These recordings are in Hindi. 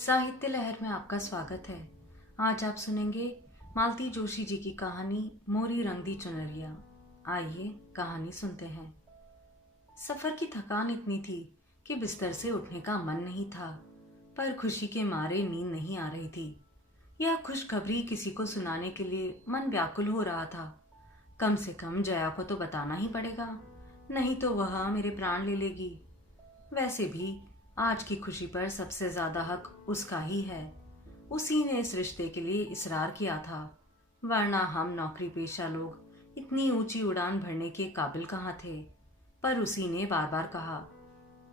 साहित्य लहर में आपका स्वागत है। आज आप सुनेंगे मालती जोशी जी की कहानी मोरी रंग दी चुनरिया। आइए कहानी सुनते हैं। सफर की थकान इतनी थी कि बिस्तर से उठने का मन नहीं था, पर खुशी के मारे नींद नहीं आ रही थी। यह खुशखबरी किसी को सुनाने के लिए मन व्याकुल हो रहा था। कम से कम जया को तो बताना ही पड़ेगा, नहीं तो वह मेरे प्राण ले लेगी। वैसे भी आज की खुशी पर सबसे ज्यादा हक उसका ही है। उसी ने इस रिश्ते के लिए इसरार किया था, वरना हम नौकरी पेशा लोग इतनी ऊंची उड़ान भरने के काबिल कहाँ थे। पर उसी ने बार बार कहा,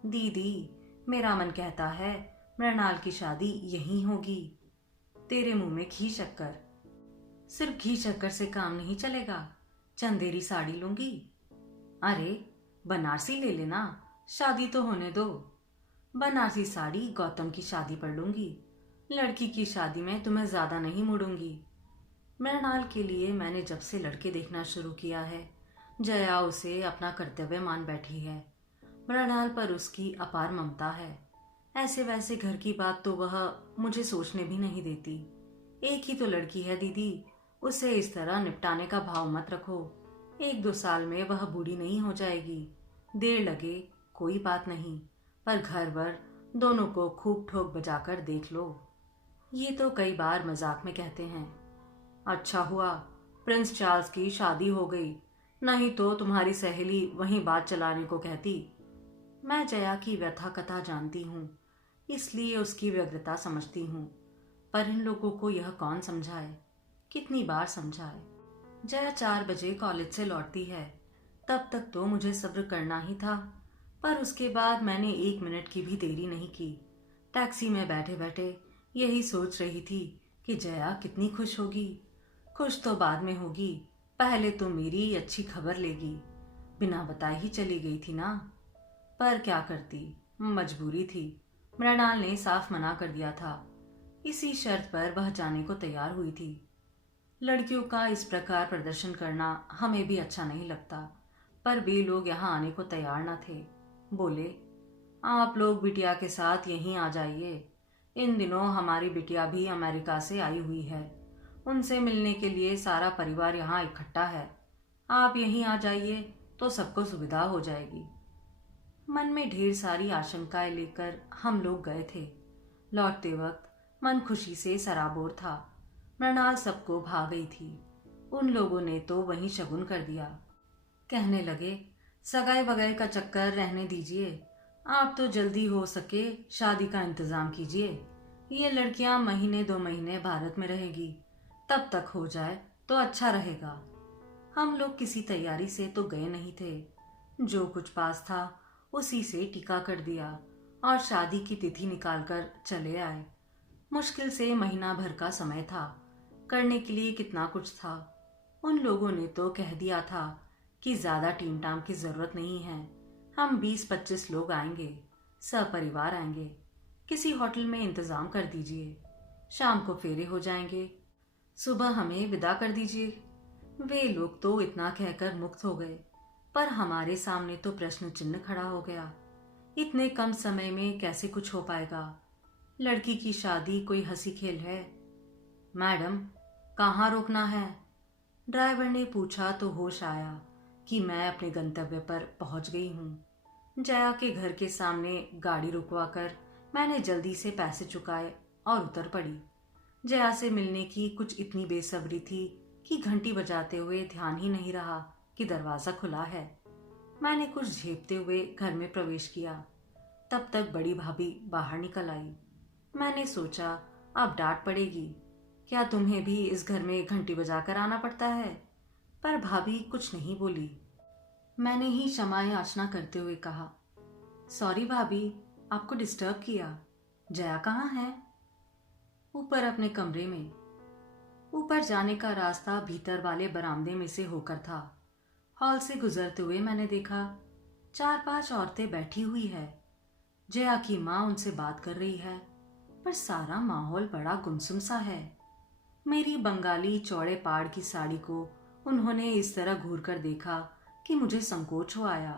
दीदी मेरा मन कहता है मृणाल की शादी यहीं होगी। तेरे मुंह में घी शक्कर। सिर्फ घी शक्कर से काम नहीं चलेगा, चंदेरी साड़ी लूंगी। अरे बनारसी ले लेना, शादी तो होने दो। बनारसी साड़ी गौतम की शादी पर लूंगी, लड़की की शादी में तुम्हें ज्यादा नहीं मुड़ूंगी। मृणाल के लिए मैंने जब से लड़के देखना शुरू किया है, जया उसे अपना कर्तव्य मान बैठी है। मृणाल पर उसकी अपार ममता है। ऐसे वैसे घर की बात तो वह मुझे सोचने भी नहीं देती। एक ही तो लड़की है दीदी, उसे इस तरह निपटाने का भाव मत रखो। 1-2 साल में वह बूढ़ी नहीं हो जाएगी। देर लगे कोई बात नहीं, पर घर भर दोनों को खूब ठोक बजाकर देख लो। ये तो कई बार मजाक में कहते हैं। अच्छा हुआ प्रिंस चार्ल्स की शादी हो गई, नहीं तो तुम्हारी सहेली वहीं बात चलाने को कहती। मैं जया की व्यथा कथा जानती हूँ, इसलिए उसकी व्यग्रता समझती हूँ। पर इन लोगों को यह कौन समझाए, कितनी बार समझाए। जया 4 बजे कॉलेज से लौटती है, तब तक तो मुझे सब्र करना ही था। पर उसके बाद मैंने 1 मिनट की भी देरी नहीं की। टैक्सी में बैठे बैठे यही सोच रही थी कि जया कितनी खुश होगी। खुश तो बाद में होगी, पहले तो मेरी अच्छी खबर लेगी। बिना बताए ही चली गई थी ना। पर क्या करती, मजबूरी थी। मृणाल ने साफ मना कर दिया था। इसी शर्त पर वह जाने को तैयार हुई थी। लड़कियों का इस प्रकार प्रदर्शन करना हमें भी अच्छा नहीं लगता, पर वे लोग यहाँ आने को तैयार न थे। बोले, आप लोग बिटिया के साथ यहीं आ जाइए। इन दिनों हमारी बिटिया भी अमेरिका से आई हुई है, उनसे मिलने के लिए सारा परिवार यहाँ इकट्ठा है। आप यहीं आ जाइए तो सबको सुविधा हो जाएगी। मन में ढेर सारी आशंकाएं लेकर हम लोग गए थे। लौटते वक्त मन खुशी से सराबोर था। मृणाल सबको भा गई थी। उन लोगों ने तो वहीं शगुन कर दिया। कहने लगे, सगाई वगाई का चक्कर रहने दीजिए, आप तो जल्दी हो सके शादी का इंतजाम कीजिए। ये लड़कियां महीने 2 महीने भारत में रहेगी, तब तक हो जाए तो अच्छा रहेगा। हम लोग किसी तैयारी से तो गए नहीं थे, जो कुछ पास था उसी से टिका कर दिया और शादी की तिथि निकालकर चले आए। मुश्किल से महीना भर का समय था, करने के लिए कितना कुछ था। उन लोगों ने तो कह दिया था कि ज्यादा टीम टाम की जरूरत नहीं है, हम 20-25 लोग आएंगे, सपरिवार आएंगे। किसी होटल में इंतजाम कर दीजिए, शाम को फेरे हो जाएंगे, सुबह हमें विदा कर दीजिए। वे लोग तो इतना कहकर मुक्त हो गए, पर हमारे सामने तो प्रश्न चिन्ह खड़ा हो गया। इतने कम समय में कैसे कुछ हो पाएगा? लड़की की शादी कोई हंसी खेल है? मैडम, कहाँ रोकना है? ड्राइवर ने पूछा तो होश आया कि मैं अपने गंतव्य पर पहुंच गई हूँ। जया के घर के सामने गाड़ी रुकवाकर मैंने जल्दी से पैसे चुकाए और उतर पड़ी। जया से मिलने की कुछ इतनी बेसब्री थी कि घंटी बजाते हुए ध्यान ही नहीं रहा कि दरवाजा खुला है। मैंने कुछ झेपते हुए घर में प्रवेश किया। तब तक बड़ी भाभी बाहर निकल आई। मैंने सोचा अब डांट पड़ेगी, क्या तुम्हें भी इस घर में घंटी बजाकर आना पड़ता है? पर भाभी कुछ नहीं बोली। मैंने ही क्षमा याचना करते हुए कहा, सॉरी भाभी, आपको डिस्टर्ब किया। जया कहाँ है? ऊपर अपने कमरे में। ऊपर जाने का रास्ता भीतर वाले बरामदे में से होकर था। हॉल से गुजरते हुए मैंने देखा 4-5 औरतें बैठी हुई है। जया की माँ उनसे बात कर रही है, पर सारा माहौल बड़ा गुमसुम सा है। मेरी बंगाली चौड़े पाड़ की साड़ी को उन्होंने इस तरह घूर कर देखा कि मुझे संकोच हो आया।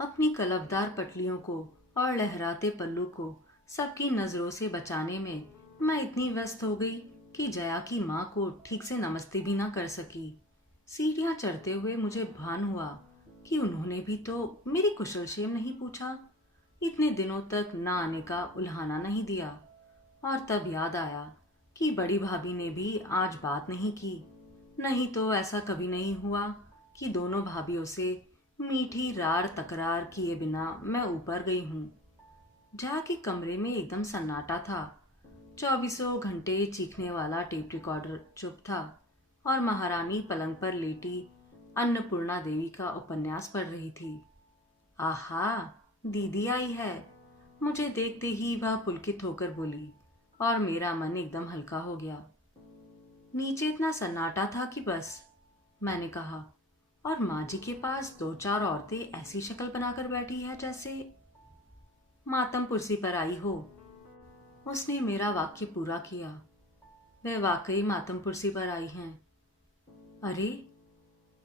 अपनी कलबदार पटलियों को और लहराते पल्लू को सबकी नजरों से बचाने में मैं इतनी व्यस्त हो गई कि जया की माँ को ठीक से नमस्ते भी ना कर सकी। सीढ़ियां चढ़ते हुए मुझे भान हुआ कि उन्होंने भी तो मेरी कुशलक्षेम नहीं पूछा, इतने दिनों तक ना आने का उल्हाना नहीं दिया। और तब याद आया कि बड़ी भाभी ने भी आज बात नहीं की। नहीं तो ऐसा कभी नहीं हुआ कि दोनों भाभीयों से मीठी रार तकरार किए बिना मैं ऊपर गई हूँ। जया के कमरे में एकदम सन्नाटा था। चौबीसों घंटे चीखने वाला टेप रिकॉर्डर चुप था और महारानी पलंग पर लेटी अन्नपूर्णा देवी का उपन्यास पढ़ रही थी। आहा, दीदी आई है। मुझे देखते ही वह पुलकित होकर बोली और मेरा मन एकदम हल्का हो गया। नीचे इतना सन्नाटा था कि बस, मैंने कहा। और माँ जी के पास दो चार औरतें ऐसी शक्ल बनाकर बैठी है जैसे मातम कुर्सी पर आई हो। उसने मेरा वाक्य पूरा किया। वे वाकई मातम कुर्सी पर आई हैं। अरे,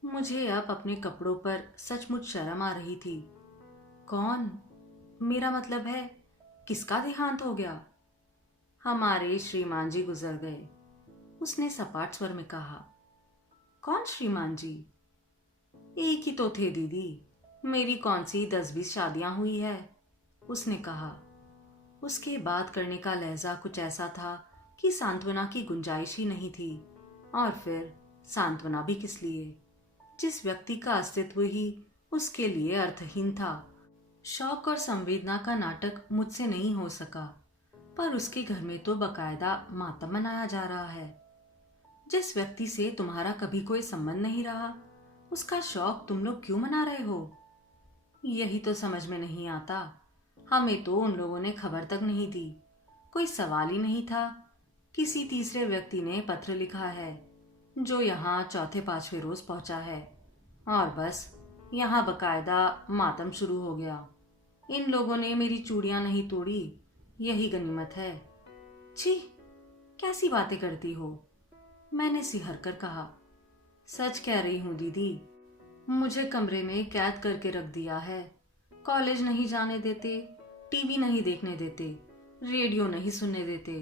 मुझे अब अपने कपड़ों पर सचमुच शर्म आ रही थी। कौन? मेरा मतलब है, किसका देहांत हो गया? हमारे श्रीमान जी गुजर गए, उसने सपाट स्वर में कहा। कौन श्रीमान जी? एक ही तो थे दीदी, मेरी कौन सी 10-20 शादियां हुई है, उसने कहा। उसके बात करने का लहजा कुछ ऐसा था कि सांत्वना की गुंजाइश ही नहीं थी। और फिर सांत्वना भी किस लिए, जिस व्यक्ति का अस्तित्व ही उसके लिए अर्थहीन था। शौक और संवेदना का नाटक मुझसे नहीं हो सका, पर उसके घर में तो बकायदा मातम मनाया जा रहा है। जिस व्यक्ति से तुम्हारा कभी कोई संबंध नहीं रहा, उसका शौक तुम लोग क्यों मना रहे हो? यही तो समझ में नहीं आता। हमें तो उन लोगों ने खबर तक नहीं दी, कोई सवाल ही नहीं था। किसी तीसरे व्यक्ति ने पत्र लिखा है जो यहाँ चौथे पांचवें रोज पहुंचा है, और बस यहाँ बकायदा मातम शुरू हो गया। इन लोगों ने मेरी चूड़ियां नहीं तोड़ी, यही गनीमत है। छी, कैसी बातें करती हो, मैंने सिहर कर कहा। सच कह रही हूँ दीदी, मुझे कमरे में कैद करके रख दिया है। कॉलेज नहीं जाने देते, टीवी नहीं देखने देते, रेडियो नहीं सुनने देते,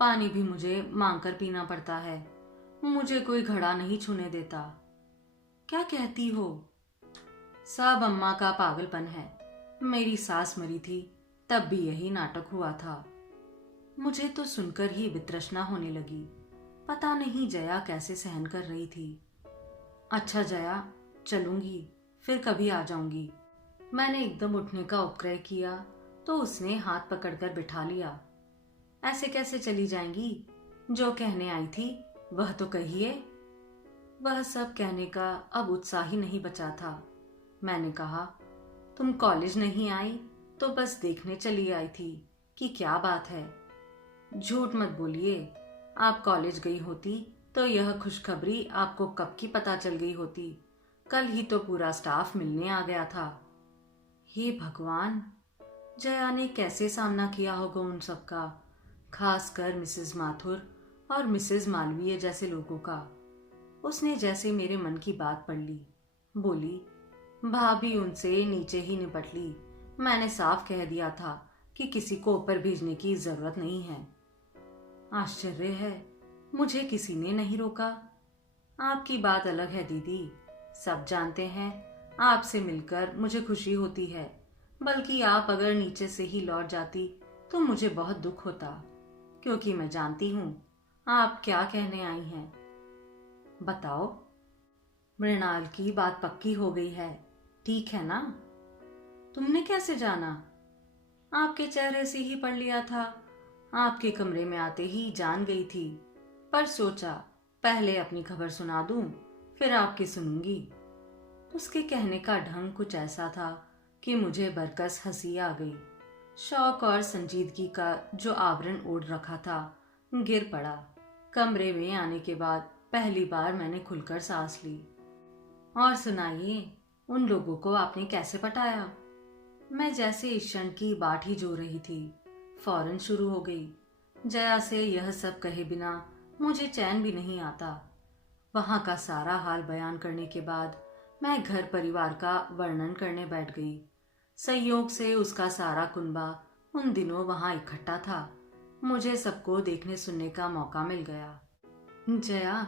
पानी भी मुझे मांग कर पीना पड़ता है। मुझे कोई घड़ा नहीं छूने देता। क्या कहती हो? सब अम्मा का पागलपन है। मेरी सास मरी थी तब भी यही नाटक हुआ था। मुझे तो सुनकर ही वितृष्णा होने लगी। पता नहीं जया कैसे सहन कर रही थी। अच्छा जया, चलूंगी, फिर कभी आ जाऊंगी। मैंने एकदम उठने का उपक्रय किया तो उसने हाथ पकड़कर बिठा लिया। ऐसे कैसे चली जाएंगी? जो कहने आई थी वह तो कहिए। वह सब कहने का अब उत्साह ही नहीं बचा था। मैंने कहा, तुम कॉलेज नहीं आई तो बस देखने चली आई थी कि क्या बात है। झूठ मत बोलिए, आप कॉलेज गई होती तो यह खुशखबरी आपको कब की पता चल गई होती। कल ही तो पूरा स्टाफ मिलने आ गया था। हे भगवान, जया ने कैसे सामना किया होगा उन सबका, खासकर मिसेस माथुर और मिसेस मालवीय जैसे लोगों का। उसने जैसे मेरे मन की बात पढ़ ली। बोली, भाभी उनसे नीचे ही निपट ली। मैंने साफ कह दिया था कि किसी को ऊपर भेजने की जरूरत नहीं है। आश्चर्य है, मुझे किसी ने नहीं रोका। आपकी बात अलग है दीदी, सब जानते हैं। आपसे मिलकर मुझे खुशी होती है, बल्कि आप अगर नीचे से ही लौट जाती तो मुझे बहुत दुख होता, क्योंकि मैं जानती हूँ आप क्या कहने आई हैं। बताओ। मृणाल की बात पक्की हो गई है, ठीक है ना? तुमने कैसे जाना? आपके चेहरे से ही पढ़ लिया था। आपके कमरे में आते ही जान गई थी, पर सोचा पहले अपनी खबर सुना दूं, फिर आपकी सुनूंगी। उसके कहने का ढंग कुछ ऐसा था कि मुझे बरकस हंसी आ गई। शौक और संजीदगी का जो आवरण ओढ़ रखा था गिर पड़ा। कमरे में आने के बाद पहली बार मैंने खुलकर सांस ली। और सुनाइए, उन लोगों को आपने कैसे पटाया? मैं जैसे इस क्षण की बाट ही जो रही थी, फौरन शुरू हो गई। जया से यह सब कहे बिना मुझे चैन भी नहीं आता। वहां का सारा हाल बयान करने के बाद मैं घर परिवार का वर्णन करने बैठ गई। संयोग से उसका सारा कुनबा उन दिनों वहां इकट्ठा था। मुझे सबको देखने सुनने का मौका मिल गया। जया,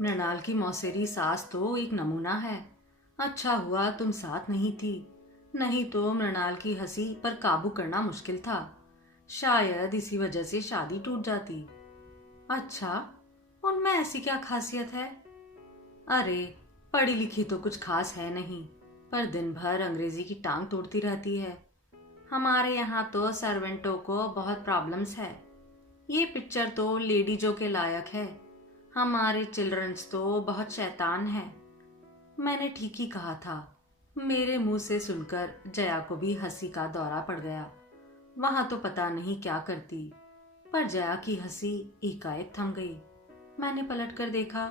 मृणाल की मौसेरी सास तो एक नमूना है। अच्छा हुआ तुम साथ नहीं थी, नहीं तो मृणाल की हंसी पर काबू करना मुश्किल था। शायद इसी वजह से शादी टूट जाती। अच्छा, उनमें ऐसी क्या खासियत है? अरे, पढ़ी लिखी तो कुछ खास है नहीं, पर दिन भर अंग्रेजी की टांग तोड़ती रहती है। हमारे यहाँ तो सर्वेंटों को बहुत प्रॉब्लम्स है। ये पिक्चर तो लेडी जो के लायक है। हमारे चिल्ड्रंस तो बहुत शैतान है। मैंने ठीक ही कहा था। मेरे मुंह से सुनकर जया को भी हंसी का दौरा पड़ गया। वहां तो पता नहीं क्या करती, पर जया की हंसी एकाएक थम गई। मैंने पलटकर देखा,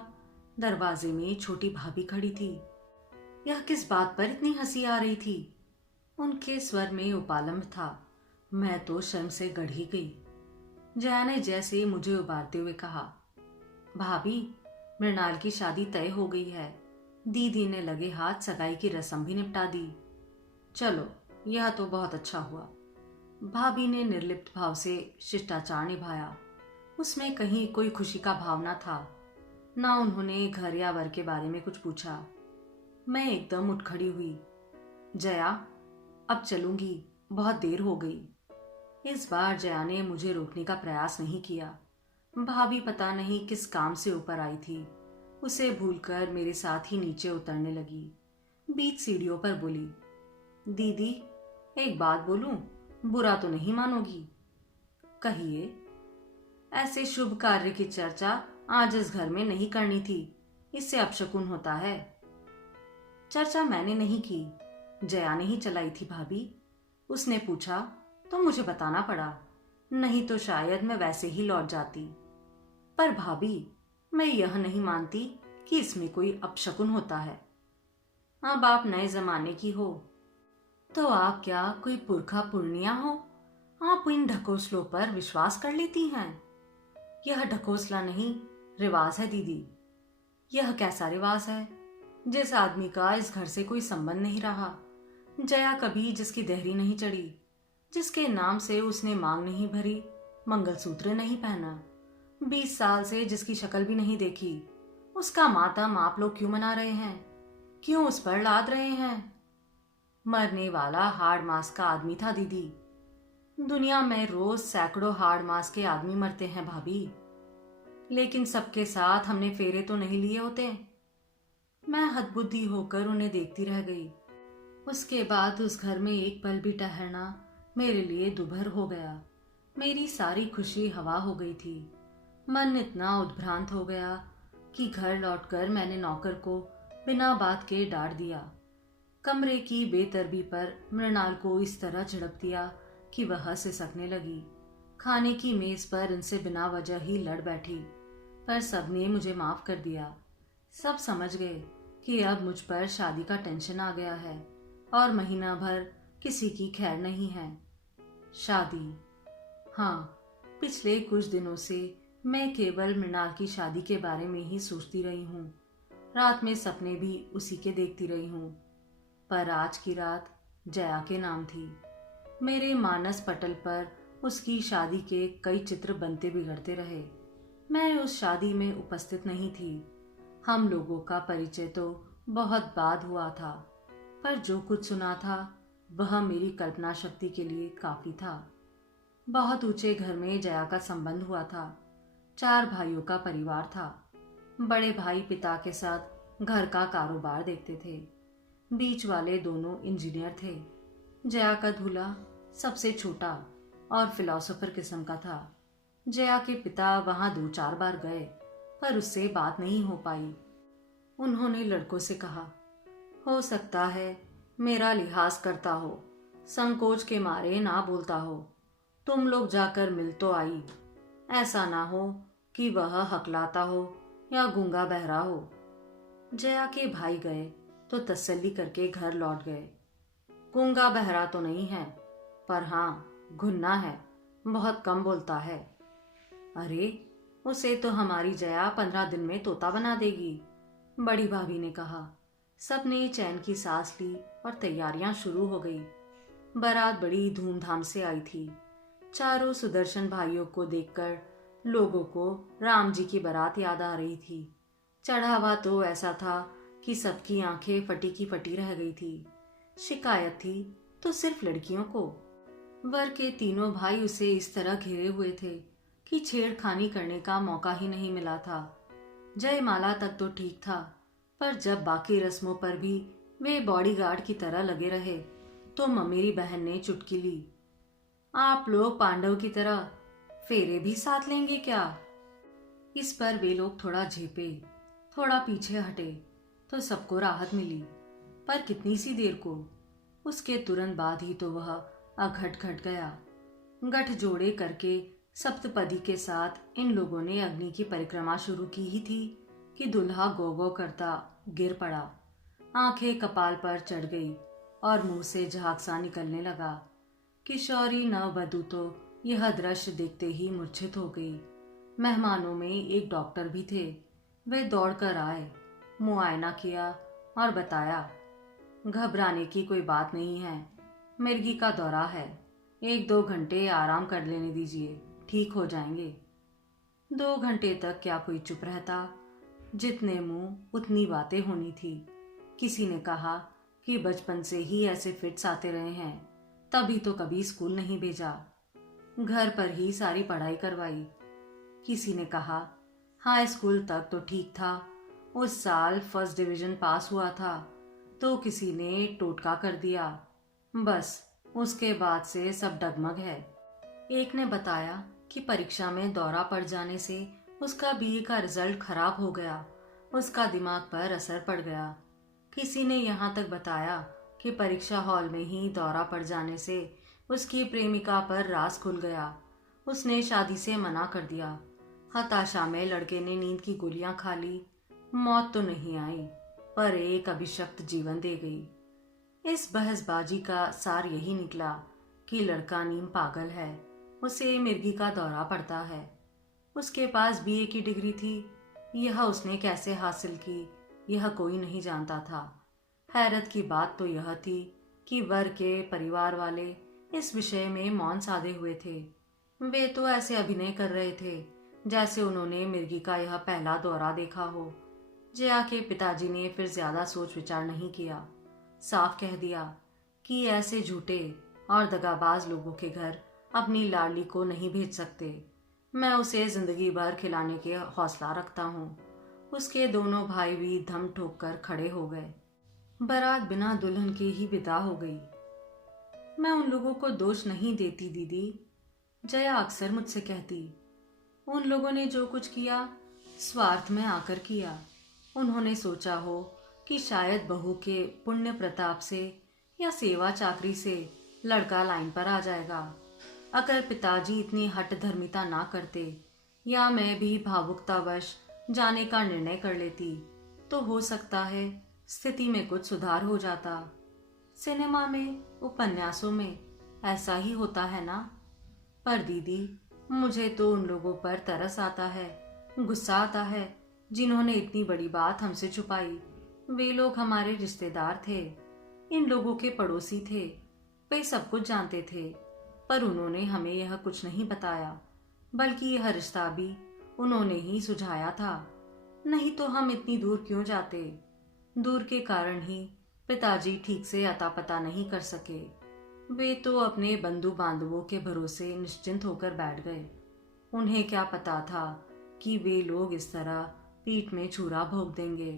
दरवाजे में छोटी भाभी खड़ी थी। यह किस बात पर इतनी हंसी आ रही थी? उनके स्वर में उपालंब था। मैं तो शर्म से गड़ ही गई। जया ने जैसे मुझे उबारते हुए कहा, भाभी, मृणाल की शादी तय हो गई है। दीदी ने लगे हाथ सगाई की रस्म भी निपटा दी। चलो, यह तो बहुत अच्छा हुआ। भाभी ने निर्लिप्त भाव से शिष्टाचार निभाया। उसमें कहीं कोई खुशी का भाव न था। ना उन्होंने घर या वर के बारे में कुछ पूछा। मैं एकदम उठ खड़ी हुई। जया, अब चलूंगी, बहुत देर हो गई। इस बार जया ने मुझे रोकने का प्रयास नहीं किया। भाभी पता नहीं किस काम से ऊपर आई थी। उसे भूलकर मेरे साथ ही नीचे उतरने लगी। बीच सीढ़ियों पर बोली, दीदी, एक बात बोलूं, बुरा तो नहीं मानोगी? कहिए। ऐसे शुभ कार्य की चर्चा आज इस घर में नहीं करनी थी। इससे अपशकुन होता है। चर्चा मैंने नहीं की, जया ने ही चलाई थी भाभी। उसने पूछा तो मुझे बताना पड़ा, नहीं तो शायद मैं वैसे ही लौट जाती। पर भाभी, मैं यह नहीं मानती कि इसमें कोई अपशकुन होता है। अब आप नए जमाने की हो, तो आप क्या कोई पुरखा पुरनिया हो? आप इन ढकोसलों पर विश्वास कर लेती हैं। यह ढकोसला नहीं, रिवाज है दीदी। यह कैसा रिवाज है? जिस आदमी का इस घर से कोई संबंध नहीं रहा, जया कभी जिसकी देहरी नहीं चढ़ी, जिसके नाम से उसने मांग नहीं भरी, मंगलसूत्र नहीं पहना, 20 साल से जिसकी शक्ल भी नहीं देखी, उसका मातम आप लोग क्यों मना रहे हैं? क्यों उस पर लाद रहे हैं? मरने वाला हाड़ मास का आदमी था दीदी। दुनिया में रोज सैकड़ों हाड़ मास के आदमी मरते हैं भाभी, लेकिन सबके साथ हमने फेरे तो नहीं लिए होते। मैं हतबुद्धि होकर उन्हें देखती रह गई। उसके बाद उस घर में एक पल भी ठहरना मेरे लिए दुभर हो गया। मेरी सारी खुशी हवा हो गई थी। मन इतना उद्भ्रांत हो गया कि घर लौटकर मैंने नौकर को बिना बात के डांट दिया। कमरे की बेतरबी पर मृणाल को इस तरह झड़प दिया कि वह सिसकने लगी। खाने की मेज पर इनसे बिना वजह ही लड़ बैठी, पर सबने मुझे माफ कर दिया। सब समझ गए कि अब मुझ पर शादी का टेंशन आ गया है और महीना भर किसी की खैर नहीं है। शादी, हाँ, पिछले कुछ दिनों से मैं केवल मृणाल की शादी के बारे में ही सोचती रही हूँ। रात में सपने भी उसी के देखती रही हूँ, पर आज की रात जया के नाम थी। मेरे मानस पटल पर उसकी शादी के कई चित्र बनते बिगड़ते रहे। मैं उस शादी में उपस्थित नहीं थी। हम लोगों का परिचय तो बहुत बाद हुआ था, पर जो कुछ सुना था वह मेरी कल्पना शक्ति के लिए काफी था। बहुत ऊंचे घर में जया का संबंध हुआ था। 4 भाइयों का परिवार था। बड़े भाई पिता के साथ घर का कारोबार देखते थे। बीच वाले दोनों इंजीनियर थे। जया का दूल्हा सबसे छोटा और फिलोसोफर किस्म का था। जया के पिता वहां 2-4 बार गए, पर उससे बात नहीं हो पाई। उन्होंने लड़कों से कहा, हो सकता है मेरा लिहाज करता हो, संकोच के मारे ना बोलता हो। तुम लोग जाकर मिल तो आई। ऐसा ना हो कि वह हकलाता हो या गूंगा बहरा हो। जया के भाई गए तो तसल्ली करके घर लौट गए। गूंगा बहरा तो नहीं है, पर हाँ, घुन्ना है, बहुत कम बोलता है। अरे, उसे तो हमारी जया 15 दिन में तोता बना देगी, बड़ी भाभी ने कहा। सबने चैन की सांस ली और तैयारियां शुरू हो गई। बारात बड़ी धूमधाम से आई थी। चारों सुदर्शन भाइयों को देखकर लोगों को राम जी की बारात याद आ रही थी। चढ़ावा तो ऐसा था कि सबकी आंखें फटी की फटी रह गई थी। शिकायत थी तो सिर्फ लड़कियों को। वर के तीनों भाई उसे इस तरह घिरे हुए थे कि छेड़खानी करने का मौका ही नहीं मिला था। जयमाला तक तो ठीक था, पर जब बाकी रस्मों पर भी वे बॉडीगार्ड की तरह लगे रहे तो ममेरी बहन ने चुटकी ली। आप लोग पांडव की तरह फेरे भी साथ लेंगे क्या? इस पर वे लोग थोड़ा झेपे, थोड़ा पीछे हटे तो सबको राहत मिली, पर कितनी सी देर को। उसके तुरंत बाद ही तो वह अघट घट गया। गठ जोड़े करके सप्तपदी के साथ इन लोगों ने अग्नि की परिक्रमा शुरू की ही थी कि दूल्हा गो गो करता गिर पड़ा। आंखें कपाल पर चढ़ गई और मुंह से झाग सा निकलने लगा। किशोरी नववधू तो यह दृश्य देखते ही मूर्छित हो गई। मेहमानों में एक डॉक्टर भी थे। वे दौड़कर आए, मुआयना किया और बताया, घबराने की कोई बात नहीं है, मिर्गी का दौरा है, 1-2 घंटे आराम कर लेने दीजिए, ठीक हो जाएंगे। 2 घंटे तक क्या कोई चुप रहता? जितने मुंह उतनी बातें होनी थी। किसी ने कहा कि बचपन से ही ऐसे फिट्स आते रहे हैं, तभी तो कभी स्कूल नहीं भेजा, घर पर ही सारी पढ़ाई करवाई। किसी ने कहा हाई स्कूल तक तो ठीक था, उस साल फर्स्ट डिवीजन पास हुआ था, तो किसी ने टोटका कर दिया, बस उसके बाद से सब डगमग है। एक ने बताया कि परीक्षा में दौरा पड़ जाने से उसका बीए का रिजल्ट खराब हो गया, उसका दिमाग पर असर पड़ गया। किसी ने यहाँ तक बताया कि परीक्षा हॉल में ही दौरा पड़ जाने से उसकी प्रेमिका पर राज खुल गया, उसने शादी से मना कर दिया। हताशा में लड़के ने नींद की गोलियां खा ली, मौत तो नहीं आई पर एक अभिशप्त जीवन दे गई। इस बहसबाजी का सार यही निकला कि लड़का नीम पागल है, उसे मिर्गी का दौरा पड़ता है। उसके पास बीए की डिग्री थी, यह उसने कैसे हासिल की यह कोई नहीं जानता था। हैरत की बात तो यह थी कि वर के परिवार वाले इस विषय में मौन साधे हुए थे। वे तो ऐसे अभिनय कर रहे थे जैसे उन्होंने मिर्गी का यह पहला दौरा देखा हो। जया के पिताजी ने फिर ज्यादा सोच विचार नहीं किया, साफ कह दिया कि ऐसे झूठे और दगाबाज लोगों के घर अपनी लाडली को नहीं भेज सकते। मैं उसे जिंदगी भर खिलाने के हौसला रखता हूँ। उसके दोनों भाई भी धम ठोक कर खड़े हो गए। बारात बिना दुल्हन के ही विदा हो गई। मैं उन लोगों को दोष नहीं देती दीदी, जया अक्सर मुझसे कहती। उन लोगों ने जो कुछ किया स्वार्थ में आकर किया। उन्होंने सोचा हो कि शायद बहू के पुण्य प्रताप से या सेवा चाकरी से लड़का लाइन पर आ जाएगा। अगर पिताजी इतनी हठ धर्मिता ना करते या मैं भी भावुकतावश जाने का निर्णय कर लेती तो हो सकता है स्थिति में कुछ सुधार हो जाता। सिनेमा में, उपन्यासों में ऐसा ही होता है ना? पर दीदी, मुझे तो उन लोगों पर तरस आता है, गुस्सा आता है जिन्होंने इतनी बड़ी बात हमसे छुपाई। वे लोग हमारे रिश्तेदार थे, इन लोगों के पड़ोसी थे, वे सब कुछ जानते थे, पर उन्होंने हमें यह कुछ नहीं बताया, बल्कि यह रिश्ता भी उन्होंने ही सुझाया था। नहीं तो हम इतनी दूर क्यों जाते? दूर के कारण ही पिताजी ठीक से अता पता नहीं कर सके। वे तो अपने बंधु बांधवों के भरोसे निश्चिंत होकर बैठ गए। उन्हें क्या पता था कि वे लोग इस तरह पीठ में छुरा भोंक देंगे।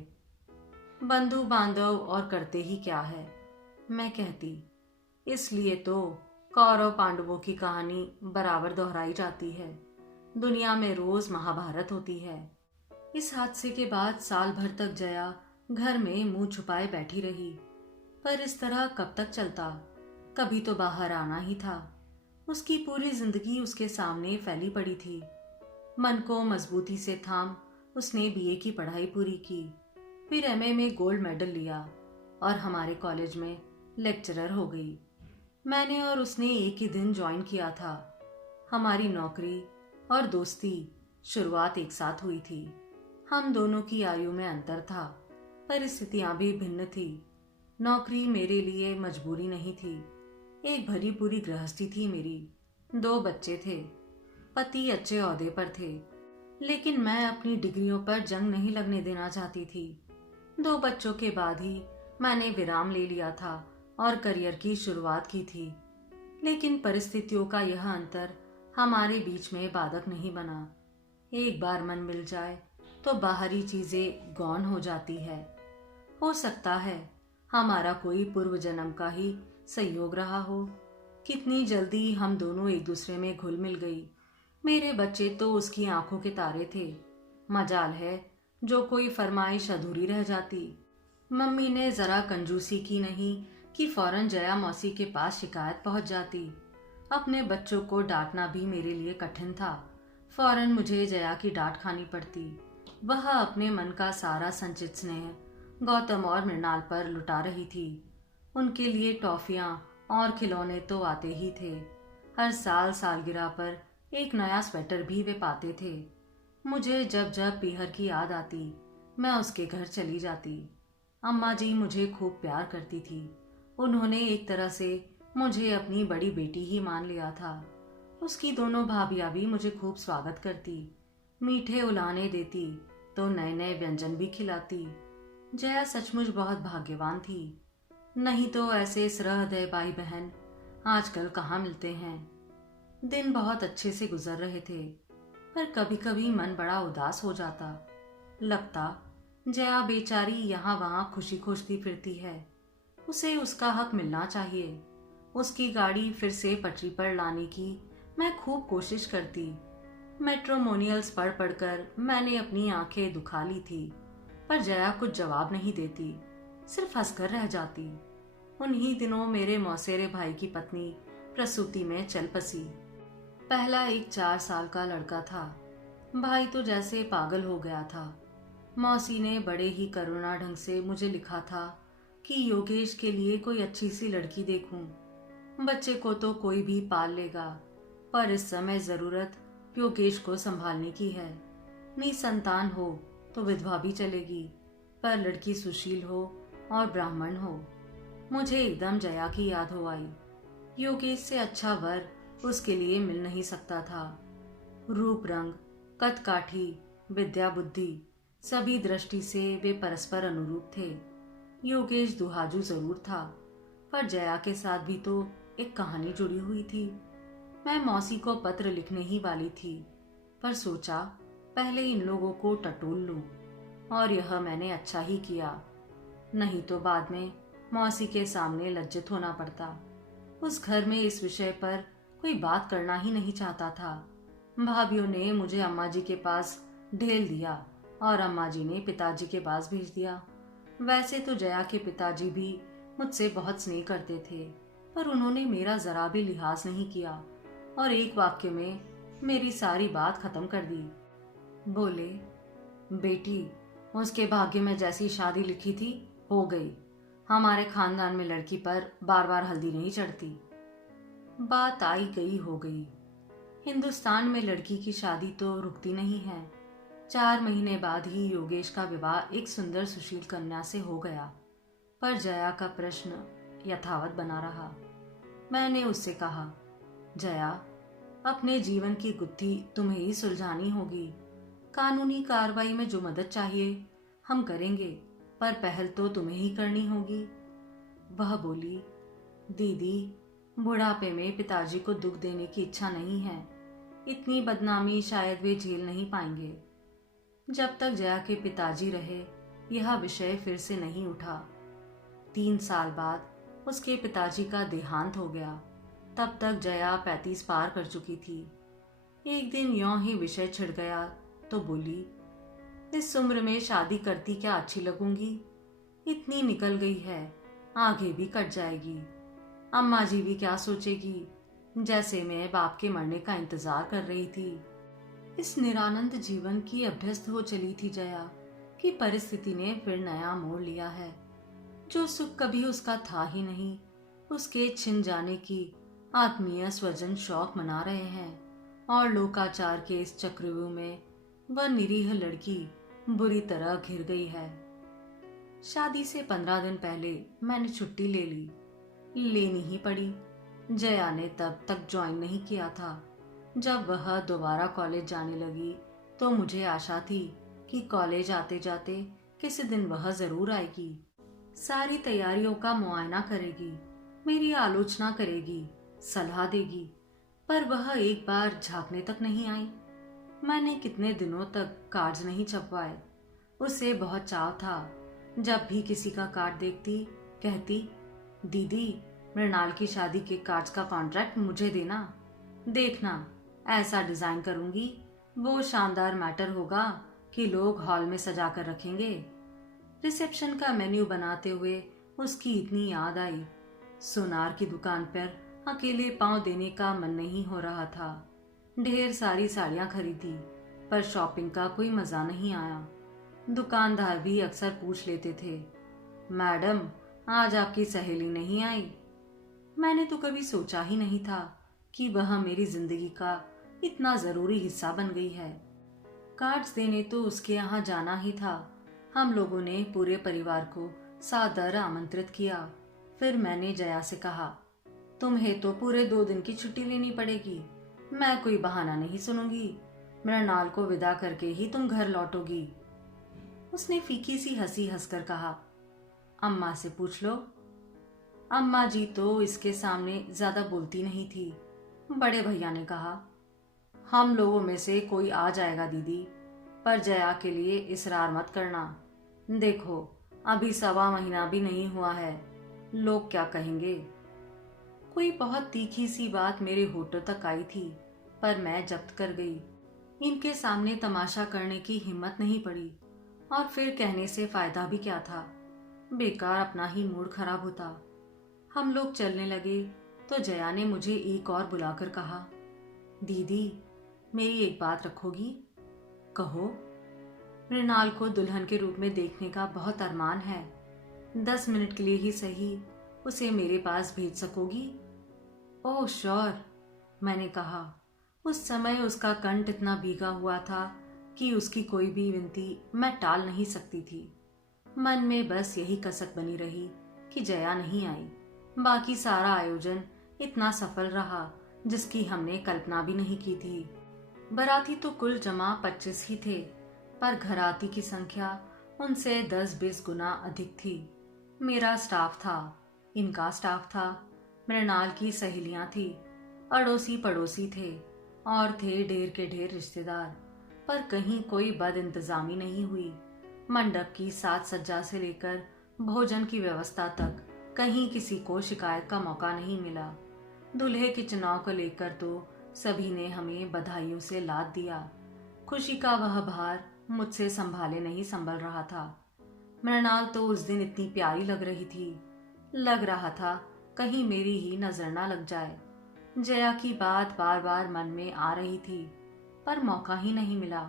बंधु बांधव और करते ही क्या है, मैं कहती। इसलिए तो कौरव पांडवों की कहानी बराबर दोहराई जाती है। दुनिया में रोज महाभारत होती है। इस हादसे के बाद साल भर तक जया घर में मुंह छुपाए बैठी रही। पर इस तरह कब तक चलता? कभी तो बाहर आना ही था। उसकी पूरी जिंदगी उसके सामने फैली पड़ी थी। मन को मजबूती से थाम उसने बीए की पढ़ाई पूरी की, फिर एमए में गोल्ड मेडल लिया और हमारे कॉलेज में लेक्चरर हो गई। मैंने और उसने एक ही दिन ज्वाइन किया था। हमारी नौकरी और दोस्ती शुरुआत एक साथ हुई थी। हम दोनों की आयु में अंतर था, परिस्थितियां भी भिन्न थी। नौकरी मेरे लिए मजबूरी नहीं थी, एक भरी पूरी गृहस्थी थी मेरी। 2 बच्चे थे। पति अच्छे ओहदे पर थे, लेकिन मैं अपनी डिग्रियों पर जंग नहीं लगने देना चाहती थी। 2 बच्चों के बाद ही मैंने विराम ले लिया था और करियर की शुरुआत की थी। लेकिन परिस्थितियों का यह अंतर हमारे बीच में बाधक नहीं बना। एक बार मन मिल जाए तो बाहरी चीजें गौण हो जाती है। हो सकता है हमारा कोई पूर्व जन्म का ही संयोग रहा हो। कितनी जल्दी हम दोनों एक दूसरे में घुल मिल गई। मेरे बच्चे तो उसकी आंखों के तारे थे। मजाल है जो कोई फरमाइश अधूरी रह जाती। मम्मी ने जरा कंजूसी की नहीं कि फौरन जया मौसी के पास शिकायत पहुंच जाती। अपने बच्चों को डांटना भी मेरे लिए कठिन था। फौरन मुझे जया की डांट खानी पड़ती। वह अपने मन का सारा संचित स्नेह गौतम और मृणाल पर लुटा रही थी। उनके लिए टॉफियां और खिलौने तो आते ही थे। हर साल सालगिरह पर एक नया स्वेटर भी वे पाते थे। मुझे जब जब पीहर की याद आती मैं उसके घर चली जाती। अम्मा जी मुझे खूब प्यार करती थी। उन्होंने एक तरह से मुझे अपनी बड़ी बेटी ही मान लिया था। उसकी दोनों भाभियां भी मुझे खूब स्वागत करती, मीठे उलाने देती तो नए नए व्यंजन भी खिलाती। जया सचमुच बहुत भाग्यवान थी। नहीं तो ऐसे सहृदय भाई बहन आजकल कहाँ मिलते हैं। दिन बहुत अच्छे से गुजर रहे थे, पर कभी कभी मन बड़ा उदास हो जाता। लगता जया बेचारी यहाँ वहाँ खुशी खोजती फिरती है। उसे उसका हक मिलना चाहिए। उसकी गाड़ी फिर से पटरी पर लाने की मैं खूब कोशिश करती। मैट्रिमोनियल्स पढ़ पढ़कर मैंने अपनी आंखें दुखा ली थी, पर जया कुछ जवाब नहीं देती, सिर्फ हंसकर रह जाती। उन्हीं दिनों मेरे मौसेरे भाई की पत्नी प्रसूति में चल बसी। पहला एक 4 साल का लड़का था। भाई तो जैसे पागल हो गया था। मौसी ने बड़े ही करुणा ढंग से मुझे लिखा था कि योगेश के लिए कोई अच्छी सी लड़की देखूं। बच्चे को तो कोई भी पाल लेगा, पर इस समय जरूरत योगेश को संभालने की है। निसंतान हो तो विधवा भी चलेगी, पर लड़की सुशील हो और ब्राह्मण हो। मुझे एकदम जया की याद हो आई। योगेश से अच्छा वर उसके लिए मिल नहीं सकता था। रूप रंग, कद काठी, विद्या बुद्धि सभी दृष्टि से वे परस्पर अनुरूप थे। योगेश दुहाजू जरूर था, पर जया के साथ भी तो एक कहानी जुड़ी हुई थी। मैं मौसी को पत्र लिखने ही वाली थी, पर सोचा पहले इन लोगों को टटोल लूं, और यह मैंने अच्छा ही किया। नहीं तो बाद में मौसी के सामने लज्जित होना पड़ता। उस घर में इस विषय पर कोई बात करना ही नहीं चाहता था। भाभियों ने मुझे अम्मा जी के पास ढेल दिया और अम्मा जी ने पिताजी के पास भेज दिया। वैसे तो जया के पिताजी भी मुझसे बहुत स्नेह करते थे, पर उन्होंने मेरा जरा भी लिहाज नहीं किया और एक वाक्य में मेरी सारी बात खत्म कर दी। बोले, बेटी, उसके भाग्य में जैसी शादी लिखी थी हो गई। हमारे खानदान में लड़की पर बार बार हल्दी नहीं चढ़ती। बात आई गई हो गई। हिंदुस्तान में लड़की की शादी तो रुकती नहीं है। 4 महीने बाद ही योगेश का विवाह एक सुंदर सुशील कन्या से हो गया, पर जया का प्रश्न यथावत बना रहा। मैंने उससे कहा, जया, अपने जीवन की गुत्थी तुम्हें ही सुलझानी होगी। कानूनी कार्रवाई में जो मदद चाहिए हम करेंगे, पर पहल तो तुम्हें ही करनी होगी। वह बोली, दीदी, बुढ़ापे में पिताजी को दुख देने की इच्छा नहीं है। इतनी बदनामी शायद वे झेल नहीं पाएंगे। जब तक जया के पिताजी रहे यह विषय फिर से नहीं उठा। 3 साल बाद उसके पिताजी का देहांत हो गया। तब तक जया 35 पार कर चुकी थी। एक दिन यों ही विषय छिड़ गया तो बोली, इस उम्र में शादी करती क्या अच्छी लगूंगी। इतनी निकल गई है, आगे भी कट जाएगी। अम्मा जी भी क्या सोचेगी, जैसे मैं बाप के मरने का इंतजार कर रही थी। इस निरानंद जीवन की अभ्यस्त हो चली थी जया कि परिस्थिति ने फिर नया मोड़ लिया है। जो सुख कभी उसका था ही नहीं, उसके छिन जाने की आत्मीय स्वजन शौक मना रहे हैं, और लोकाचार के इस चक्रव्यूह में वह निरीह लड़की बुरी तरह घिर गई है। शादी से 15 दिन पहले मैंने छुट्टी ले ली। लेनी ही पड़ी। जया ने तब तक ज्वाइन नहीं किया था। जब वह दोबारा कॉलेज जाने लगी तो मुझे आशा थी कि कॉलेज आते जाते किसी दिन वह जरूर आएगी, सारी तैयारियों का मुआयना करेगी, मेरी आलोचना करेगी, सलाह देगी। पर वह एक बार झांकने तक नहीं आई। मैंने कितने दिनों तक कार्ड्स नहीं छपवाए। उसे बहुत चाव था। जब भी किसी का कार्ड देखती कहती, दीदी मृणाल की शादी के कार्ड्स का कॉन्ट्रैक्ट मुझे देना। देखना ऐसा डिजाइन करूंगी, वो शानदार मैटर होगा कि लोग हॉल में सजा कर रखेंगे। रिसेप्शन का मेन्यू बनाते हुए उसकी इतनी याद आई। सोनार की दुकान पर अकेले पांव देने का मन नहीं हो रहा था। ढेर सारी साड़ियां खरीदी पर शॉपिंग का कोई मजा नहीं आया। दुकानदार भी अक्सर पूछ लेते थे, मैडम आज आपकी सहेली नहीं आई। मैंने तो कभी सोचा ही नहीं था कि वह मेरी जिंदगी का इतना जरूरी हिस्सा बन गई है। कार्ड्स देने तो उसके यहाँ जाना ही था। हम लोगों ने पूरे परिवार को सादर आमंत्रित किया। फिर मैंने जया से कहा, तुम्हें तो पूरे 2 दिन की छुट्टी लेनी पड़ेगी। मैं कोई बहाना नहीं सुनूंगी। मृणाल को विदा करके ही तुम घर लौटोगी। उसने फीकी सी हंसी हंसकर कहा, अम्मा से पूछ लो। अम्मा जी तो इसके सामने ज्यादा बोलती नहीं थी। बड़े भैया ने कहा, हम लोगों में से कोई आ जाएगा दीदी, पर जया के लिए इसरार मत करना। देखो अभी 1.25 महीना भी नहीं हुआ है, लोग क्या कहेंगे। कोई बहुत तीखी सी बात मेरे होठों तक आई थी, पर मैं जब्त कर गई। इनके सामने तमाशा करने की हिम्मत नहीं पड़ी, और फिर कहने से फायदा भी क्या था। बेकार अपना ही मूड खराब होता। हम लोग चलने लगे तो जया ने मुझे एक और बुलाकर कहा, दीदी मेरी एक बात रखोगी? कहो। मृणाल को दुल्हन के रूप में देखने का बहुत अरमान है। 10 मिनट के लिए ही सही उसे मेरे पास भेज सकोगी? ओह श्योर, मैंने कहा। उस समय उसका कंठ इतना भीगा हुआ था कि उसकी कोई भी विनती मैं टाल नहीं सकती थी। मन में बस यही कसक बनी रही कि जया नहीं आई। बाकी सारा आयोजन इतना सफल रहा जिसकी हमने कल्पना भी नहीं की थी। बाराती तो कुल जमा 25 ही थे, पर घराती की संख्या उनसे 10-20 गुना अधिक थी। मेरा स्टाफ था, इनका स्टाफ था, मृणाल की सहेलियां थी, अड़ोसी पड़ोसी थे, और थे ढेर के ढेर रिश्तेदार। पर कहीं कोई बद इंतजामी नहीं हुई। मंडप की साज सज्जा से लेकर भोजन की व्यवस्था तक कहीं किसी को शिकायत का मौका नहीं मिला। दूल्हे के चुनाव को लेकर तो सभी ने हमें बधाइयों से लाद दिया। खुशी का वह भार मुझसे संभाले नहीं संभल रहा था। मृणाल तो उस दिन इतनी प्यारी लग रही थी, लग रहा था कहीं मेरी ही नजर ना लग जाए। जया की बात बार बार मन में आ रही थी, पर मौका ही नहीं मिला।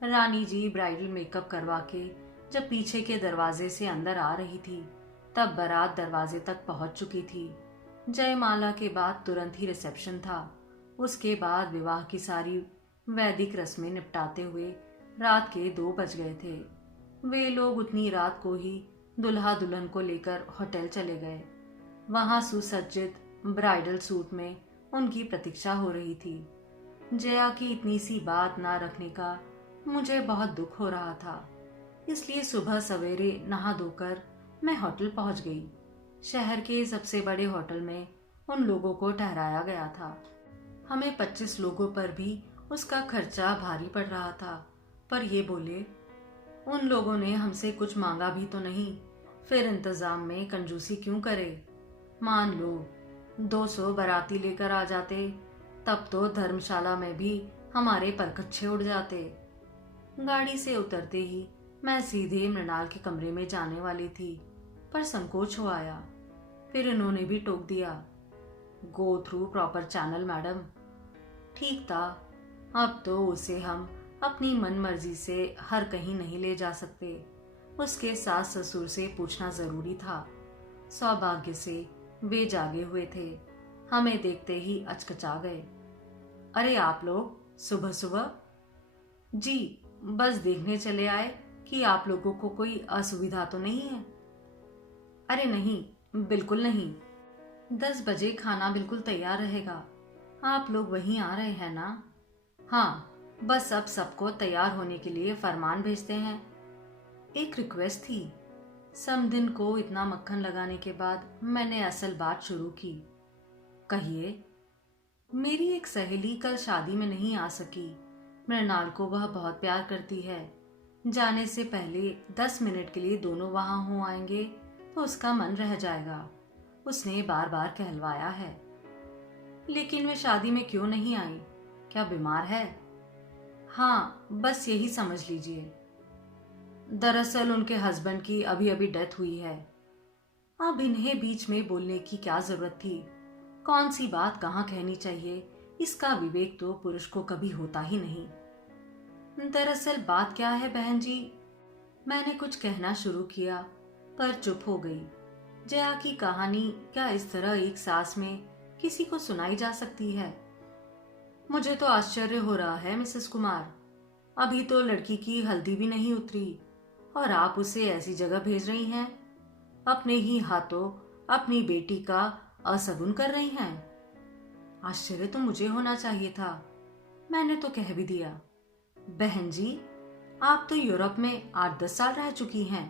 रानी जी ब्राइडल मेकअप करवा के जब पीछे के दरवाजे से अंदर आ रही थी, तब बारात दरवाजे तक पहुंच चुकी थी। जयमाला के बाद तुरंत ही रिसेप्शन था। उसके बाद विवाह की सारी वैदिक रस्में निपटाते हुए रात के 2 बज गए थे। वे लोग उतनी रात को ही दुल्हा दुल्हन को लेकर होटल चले गए। वहां सुसज्जित ब्राइडल सूट में उनकी प्रतीक्षा हो रही थी। जया की इतनी सी बात ना रखने का मुझे बहुत दुख हो रहा था। इसलिए सुबह सवेरे नहा धोकर मैं होटल पहुंच गई। शहर के सबसे बड़े होटल में उन लोगों को ठहराया गया था। हमें 25 लोगों पर भी उसका खर्चा भारी पड़ रहा था। पर ये बोले, उन लोगों ने हमसे कुछ मांगा भी तो नहीं, फिर इंतजाम में कंजूसी क्यों करे। मान लो 200 बाराती लेकर आ जाते, तब तो धर्मशाला में भी हमारे परखच्चे उड़ जाते। गाड़ी से उतरते ही मैं सीधे मृणाल के कमरे में जाने वाली थी, पर संकोच हो आया। फिर इन्होंने भी टोक दिया, go through proper channel madam. ठीक था, अब तो उसे हम अपनी मन मर्जी से हर कहीं नहीं ले जा सकते। उसके सास ससुर से पूछना जरूरी था। सौभाग्य से वे जागे हुए थे। हमें देखते ही अचकचा गए। अरे आप लोग सुबह सुबह? जी बस देखने चले आए कि आप लोगों को कोई असुविधा तो नहीं है। अरे नहीं, बिल्कुल नहीं। 10 बजे खाना बिल्कुल तैयार रहेगा। आप लोग वहीं आ रहे हैं ना? हाँ, बस अब सबको तैयार होने के लिए फरमान भेजते हैं। एक रिक्वेस्ट थी। समदिन को इतना मक्खन लगाने के बाद मैंने असल बात शुरू की। कहिए। मेरी एक सहेली कल शादी में नहीं आ सकी। मृणाल को वह बहुत प्यार करती है। जाने से पहले 10 मिनट के लिए दोनों वहां हो आएंगे तो उसका मन रह जाएगा। उसने बार बार कहलवाया है। लेकिन वे शादी में क्यों नहीं आई? क्या बीमार है? हाँ, बस यही समझ लीजिए। दरअसल उनके हस्बैंड की अभी अभी डेथ हुई है। अब इन्हें बीच में बोलने की क्या जरूरत थी? कौन सी बात कहाँ कहनी चाहिए, इसका विवेक तो पुरुष को कभी होता ही नहीं। दरअसल बात क्या है बहन जी? मैंने कुछ कहना शुरू किया पर चुप हो गई। जया की कहानी क्या इस तरह एक सांस में किसी को सुनाई जा सकती है? मुझे तो आश्चर्य हो रहा है मिसेस कुमार। अभी तो लड़की की हल्दी भी नहीं उतरी और आप उसे ऐसी जगह भेज रही हैं। अपने ही हाथों अपनी बेटी का असगुन कर रही हैं। आश्चर्य तो मुझे होना चाहिए था। मैंने तो कह भी दिया। बहन जी, आप तो यूरोप में 8-10 साल रह चुकी हैं।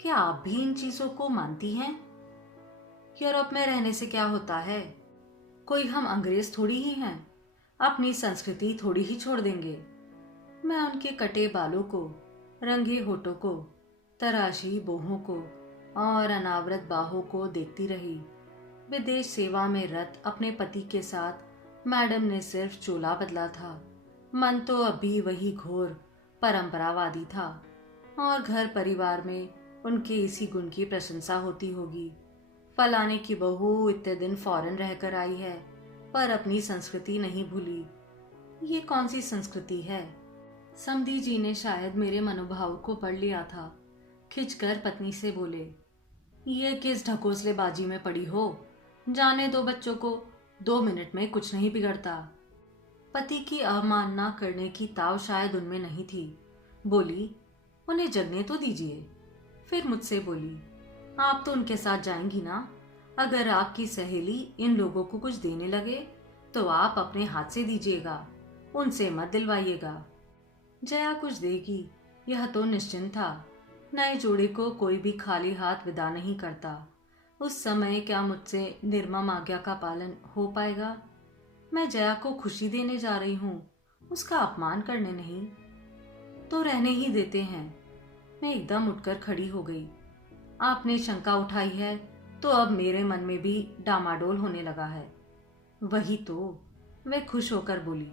क्या आप भी इन चीजों को मानती हैं? यूरोप में रहने से क्या होता है? कोई हम अंग्रेज थोड़ी ही हैं। अपनी संस्कृति थोड़ी ही छोड़ देंगे। मैं उनके कटे बालों को, रंगे होठों को, तराशी बोहों को और अनावरत बाहों को देखती रही। विदेश सेवा में रत अपने पति के साथ मैडम ने सिर्फ चोला बदला था। मन तो अभी वही घोर परंपरावादी था और घर परिवार में उनके इसी गुण की प्रशंसा होती होगी। फलाने की बहू इतने दिन फॉरेन रहकर आई है पर अपनी संस्कृति नहीं भूली। ये कौन सी संस्कृति है? समधी जी ने शायद मेरे मनोभाव को पढ़ लिया था। खिंचकर पत्नी से बोले, ये किस ढकोसलेबाजी में पड़ी हो? जाने दो बच्चों को, 2 मिनट में कुछ नहीं बिगड़ता। पति की अवमानना करने की ताव शायद उनमें नहीं थी। बोली, उन्हें जगने तो दीजिए। फिर मुझसे बोली, आप तो उनके साथ जाएंगी ना? अगर आपकी सहेली इन लोगों को कुछ देने लगे तो आप अपने हाथ से दीजिएगा, उनसे मत दिलवाइएगा। जया कुछ देगी यह तो निश्चिंत था। नए जोड़े को कोई भी खाली हाथ विदा नहीं करता। उस समय क्या मुझसे निर्मम आज्ञा का पालन हो पाएगा? मैं जया को खुशी देने जा रही हूँ, उसका अपमान करने नहीं। तो रहने ही देते हैं। मैं एकदम उठकर खड़ी हो गई। आपने शंका उठाई है तो अब मेरे मन में भी डामाडोल होने लगा है। वही तो। वह खुश होकर बोली,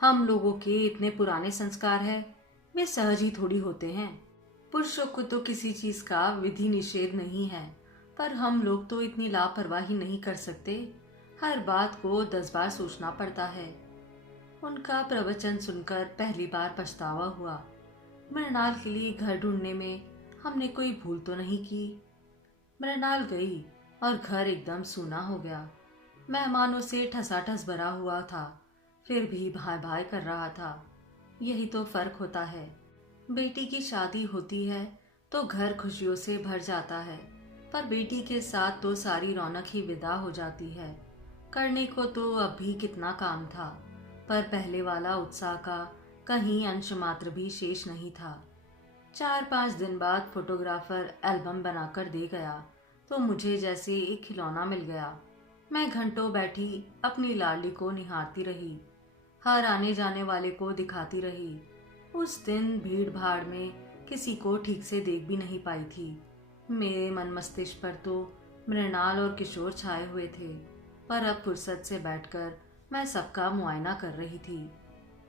हम लोगों के इतने पुराने संस्कार है, वे सहज ही थोड़ी होते हैं। पुरुषों को तो किसी चीज का विधि निषेध नहीं है, पर हम लोग तो इतनी लापरवाही नहीं कर सकते। हर बात को 10 बार सोचना पड़ता है। उनका प्रवचन सुनकर पहली बार पछतावा हुआ। मृणाल के लिए घर ढूंढने में हमने कोई भूल तो नहीं की। मृणाल गई और घर एकदम सूना हो गया। मेहमानों से ठसाठस भरा हुआ था, फिर भी भाई भाई कर रहा था। यही तो फर्क होता है। बेटी की शादी होती है तो घर खुशियों से भर जाता है, पर बेटी के साथ तो सारी रौनक ही विदा हो जाती है। करने को तो अब भी कितना काम था, पर पहले वाला उत्साह का कहीं अंश मात्र भी शेष नहीं था। 4-5 दिन बाद फोटोग्राफर एल्बम बनाकर दे गया तो मुझे जैसे एक खिलौना मिल गया। मैं घंटों बैठी अपनी लाडली को निहारती रही, हर आने जाने वाले को दिखाती रही। उस दिन भीड़ भाड़ में किसी को ठीक से देख भी नहीं पाई थी। मेरे मन मस्तिष्क पर तो मृणाल और किशोर छाए हुए थे, पर अब फुर्सत से बैठकर मैं सबका मुआयना कर रही थी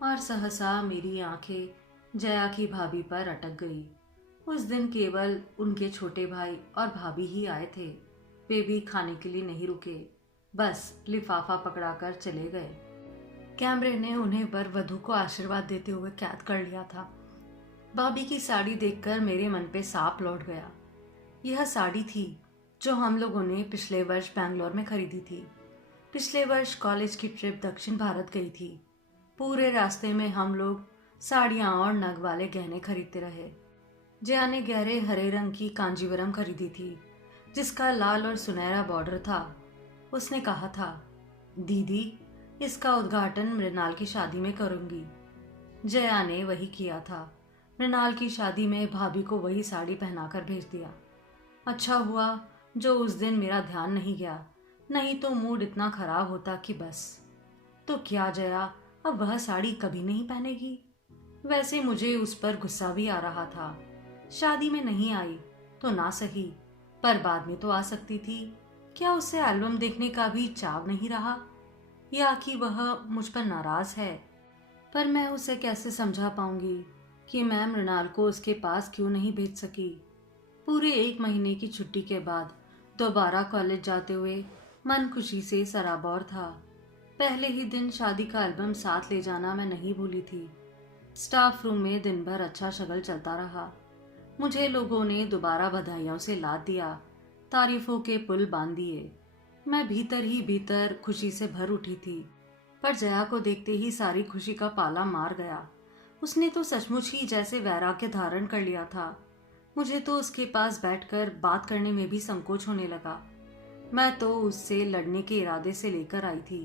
और सहसा मेरी आंखें जया की भाभी पर अटक गई। उस दिन केवल उनके छोटे भाई और भाभी ही आए थे। वे भी खाने के लिए नहीं रुके, बस लिफाफा पकड़ाकर चले गए। कैमरे ने उन्हें वर वधू को आशीर्वाद देते हुए कैद कर लिया था। भाभी की साड़ी देखकर मेरे मन पे सांप लौट गया। यह साड़ी थी जो हम लोगों ने पिछले वर्ष बैंगलोर में खरीदी थी। पिछले वर्ष कॉलेज की ट्रिप दक्षिण भारत गई थी। पूरे रास्ते में हम लोग साड़ियाँ और नग वाले गहने खरीदते रहे। जया ने गहरे हरे रंग की कांजीवरम खरीदी थी, जिसका लाल और सुनहरा बॉर्डर था। उसने कहा था, दीदी इसका उद्घाटन मृणाल की शादी में करूंगी। जया ने वही किया था। मृणाल की शादी में भाभी को वही साड़ी पहनाकर भेज दिया। अच्छा हुआ जो उस दिन मेरा ध्यान नहीं गया, नहीं तो मूड इतना खराब होता कि बस। तो क्या जया अब वह साड़ी कभी नहीं पहनेगी? वैसे मुझे उस पर गुस्सा भी आ रहा था। शादी में नहीं आई तो ना सही, पर बाद में तो आ सकती थी। क्या उससे एल्बम देखने का भी चाव नहीं रहा, या कि वह मुझ पर नाराज है? पर मैं उसे कैसे समझा पाऊंगी कि मैं मृणाल को उसके पास क्यों नहीं भेज सकी। पूरे 1 महीने की छुट्टी के बाद दोबारा कॉलेज जाते हुए मन खुशी से सराबोर था। पहले ही दिन शादी का एल्बम साथ ले जाना मैं नहीं भूली थी। स्टाफ रूम में दिन भर अच्छा शगल चलता रहा। मुझे लोगों ने दोबारा बधाइयों से लाद दिया, तारीफों के पुल बांध दिए। मैं भीतर ही भीतर खुशी से भर उठी थी। पर जया को देखते ही सारी खुशी का पाला मार गया। उसने तो सचमुच ही जैसे वैराग्य धारण कर लिया था। मुझे तो उसके पास बैठकर बात करने में भी संकोच होने लगा। मैं तो उससे लड़ने के इरादे से लेकर आई थी।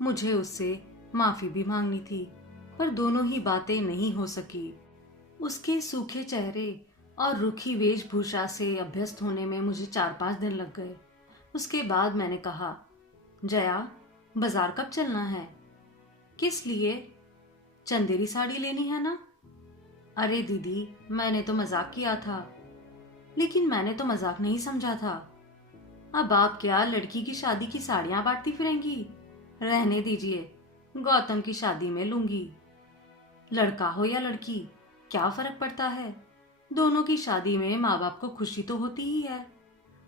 मुझे उससे माफी भी मांगनी थी, पर दोनों ही बातें नहीं हो सकी। उसके सूखे चेहरे और रुखी वेशभूषा से अभ्यस्त होने में मुझे 4-5 दिन लग गए। उसके बाद मैंने कहा, जया बाजार कब चलना है? किस लिए? चंदेरी साड़ी लेनी है ना? अरे दीदी मैंने तो मजाक किया था। लेकिन मैंने तो मजाक नहीं समझा था। अब आप क्या लड़की की शादी की साड़ियां बांटती फिरेंगी? रहने दीजिए, गौतम की शादी में लूंगी। लड़का हो या लड़की, क्या फर्क पड़ता है? दोनों की शादी में माँ बाप को खुशी तो होती ही है।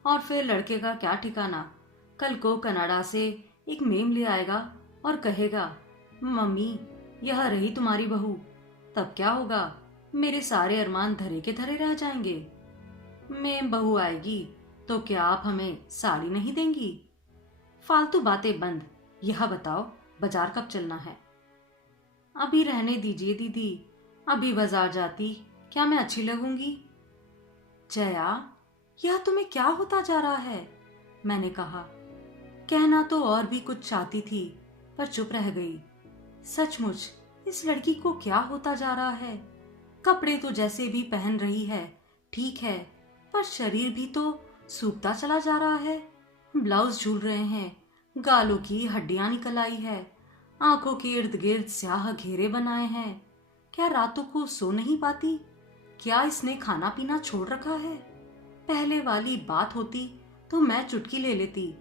और फिर लड़के का क्या ठिकाना, कल को कनाडा से एक मेम ले आएगा और कहेगा, मम्मी यह रही तुम्हारी बहू। तब क्या होगा? मेरे सारे अरमान धरे के धरे रह जाएंगे। मेम बहू आएगी तो क्या आप हमें साड़ी नहीं देंगी? फालतू बातें बंद। यह बताओ बाजार कब चलना है? अभी रहने दीजिए दीदी, अभी बाजार जाती क्या मैं अच्छी लगूंगी? जया यह तुम्हें क्या होता जा रहा है? मैंने कहा। कहना तो और भी कुछ चाहती थी, पर चुप रह गई। सचमुच इस लड़की को क्या होता जा रहा है? कपड़े तो जैसे भी पहन रही है ठीक है, पर शरीर भी तो सूखता चला जा रहा है। ब्लाउज झूल रहे हैं, गालों की हड्डियां निकल आई है, आंखों के इर्द गिर्द स्याह घेरे बनाए हैं। क्या रातों को सो नहीं पाती? क्या इसने खाना पीना छोड़ रखा है? पहले वाली बात होती तो मैं चुटकी ले लेती।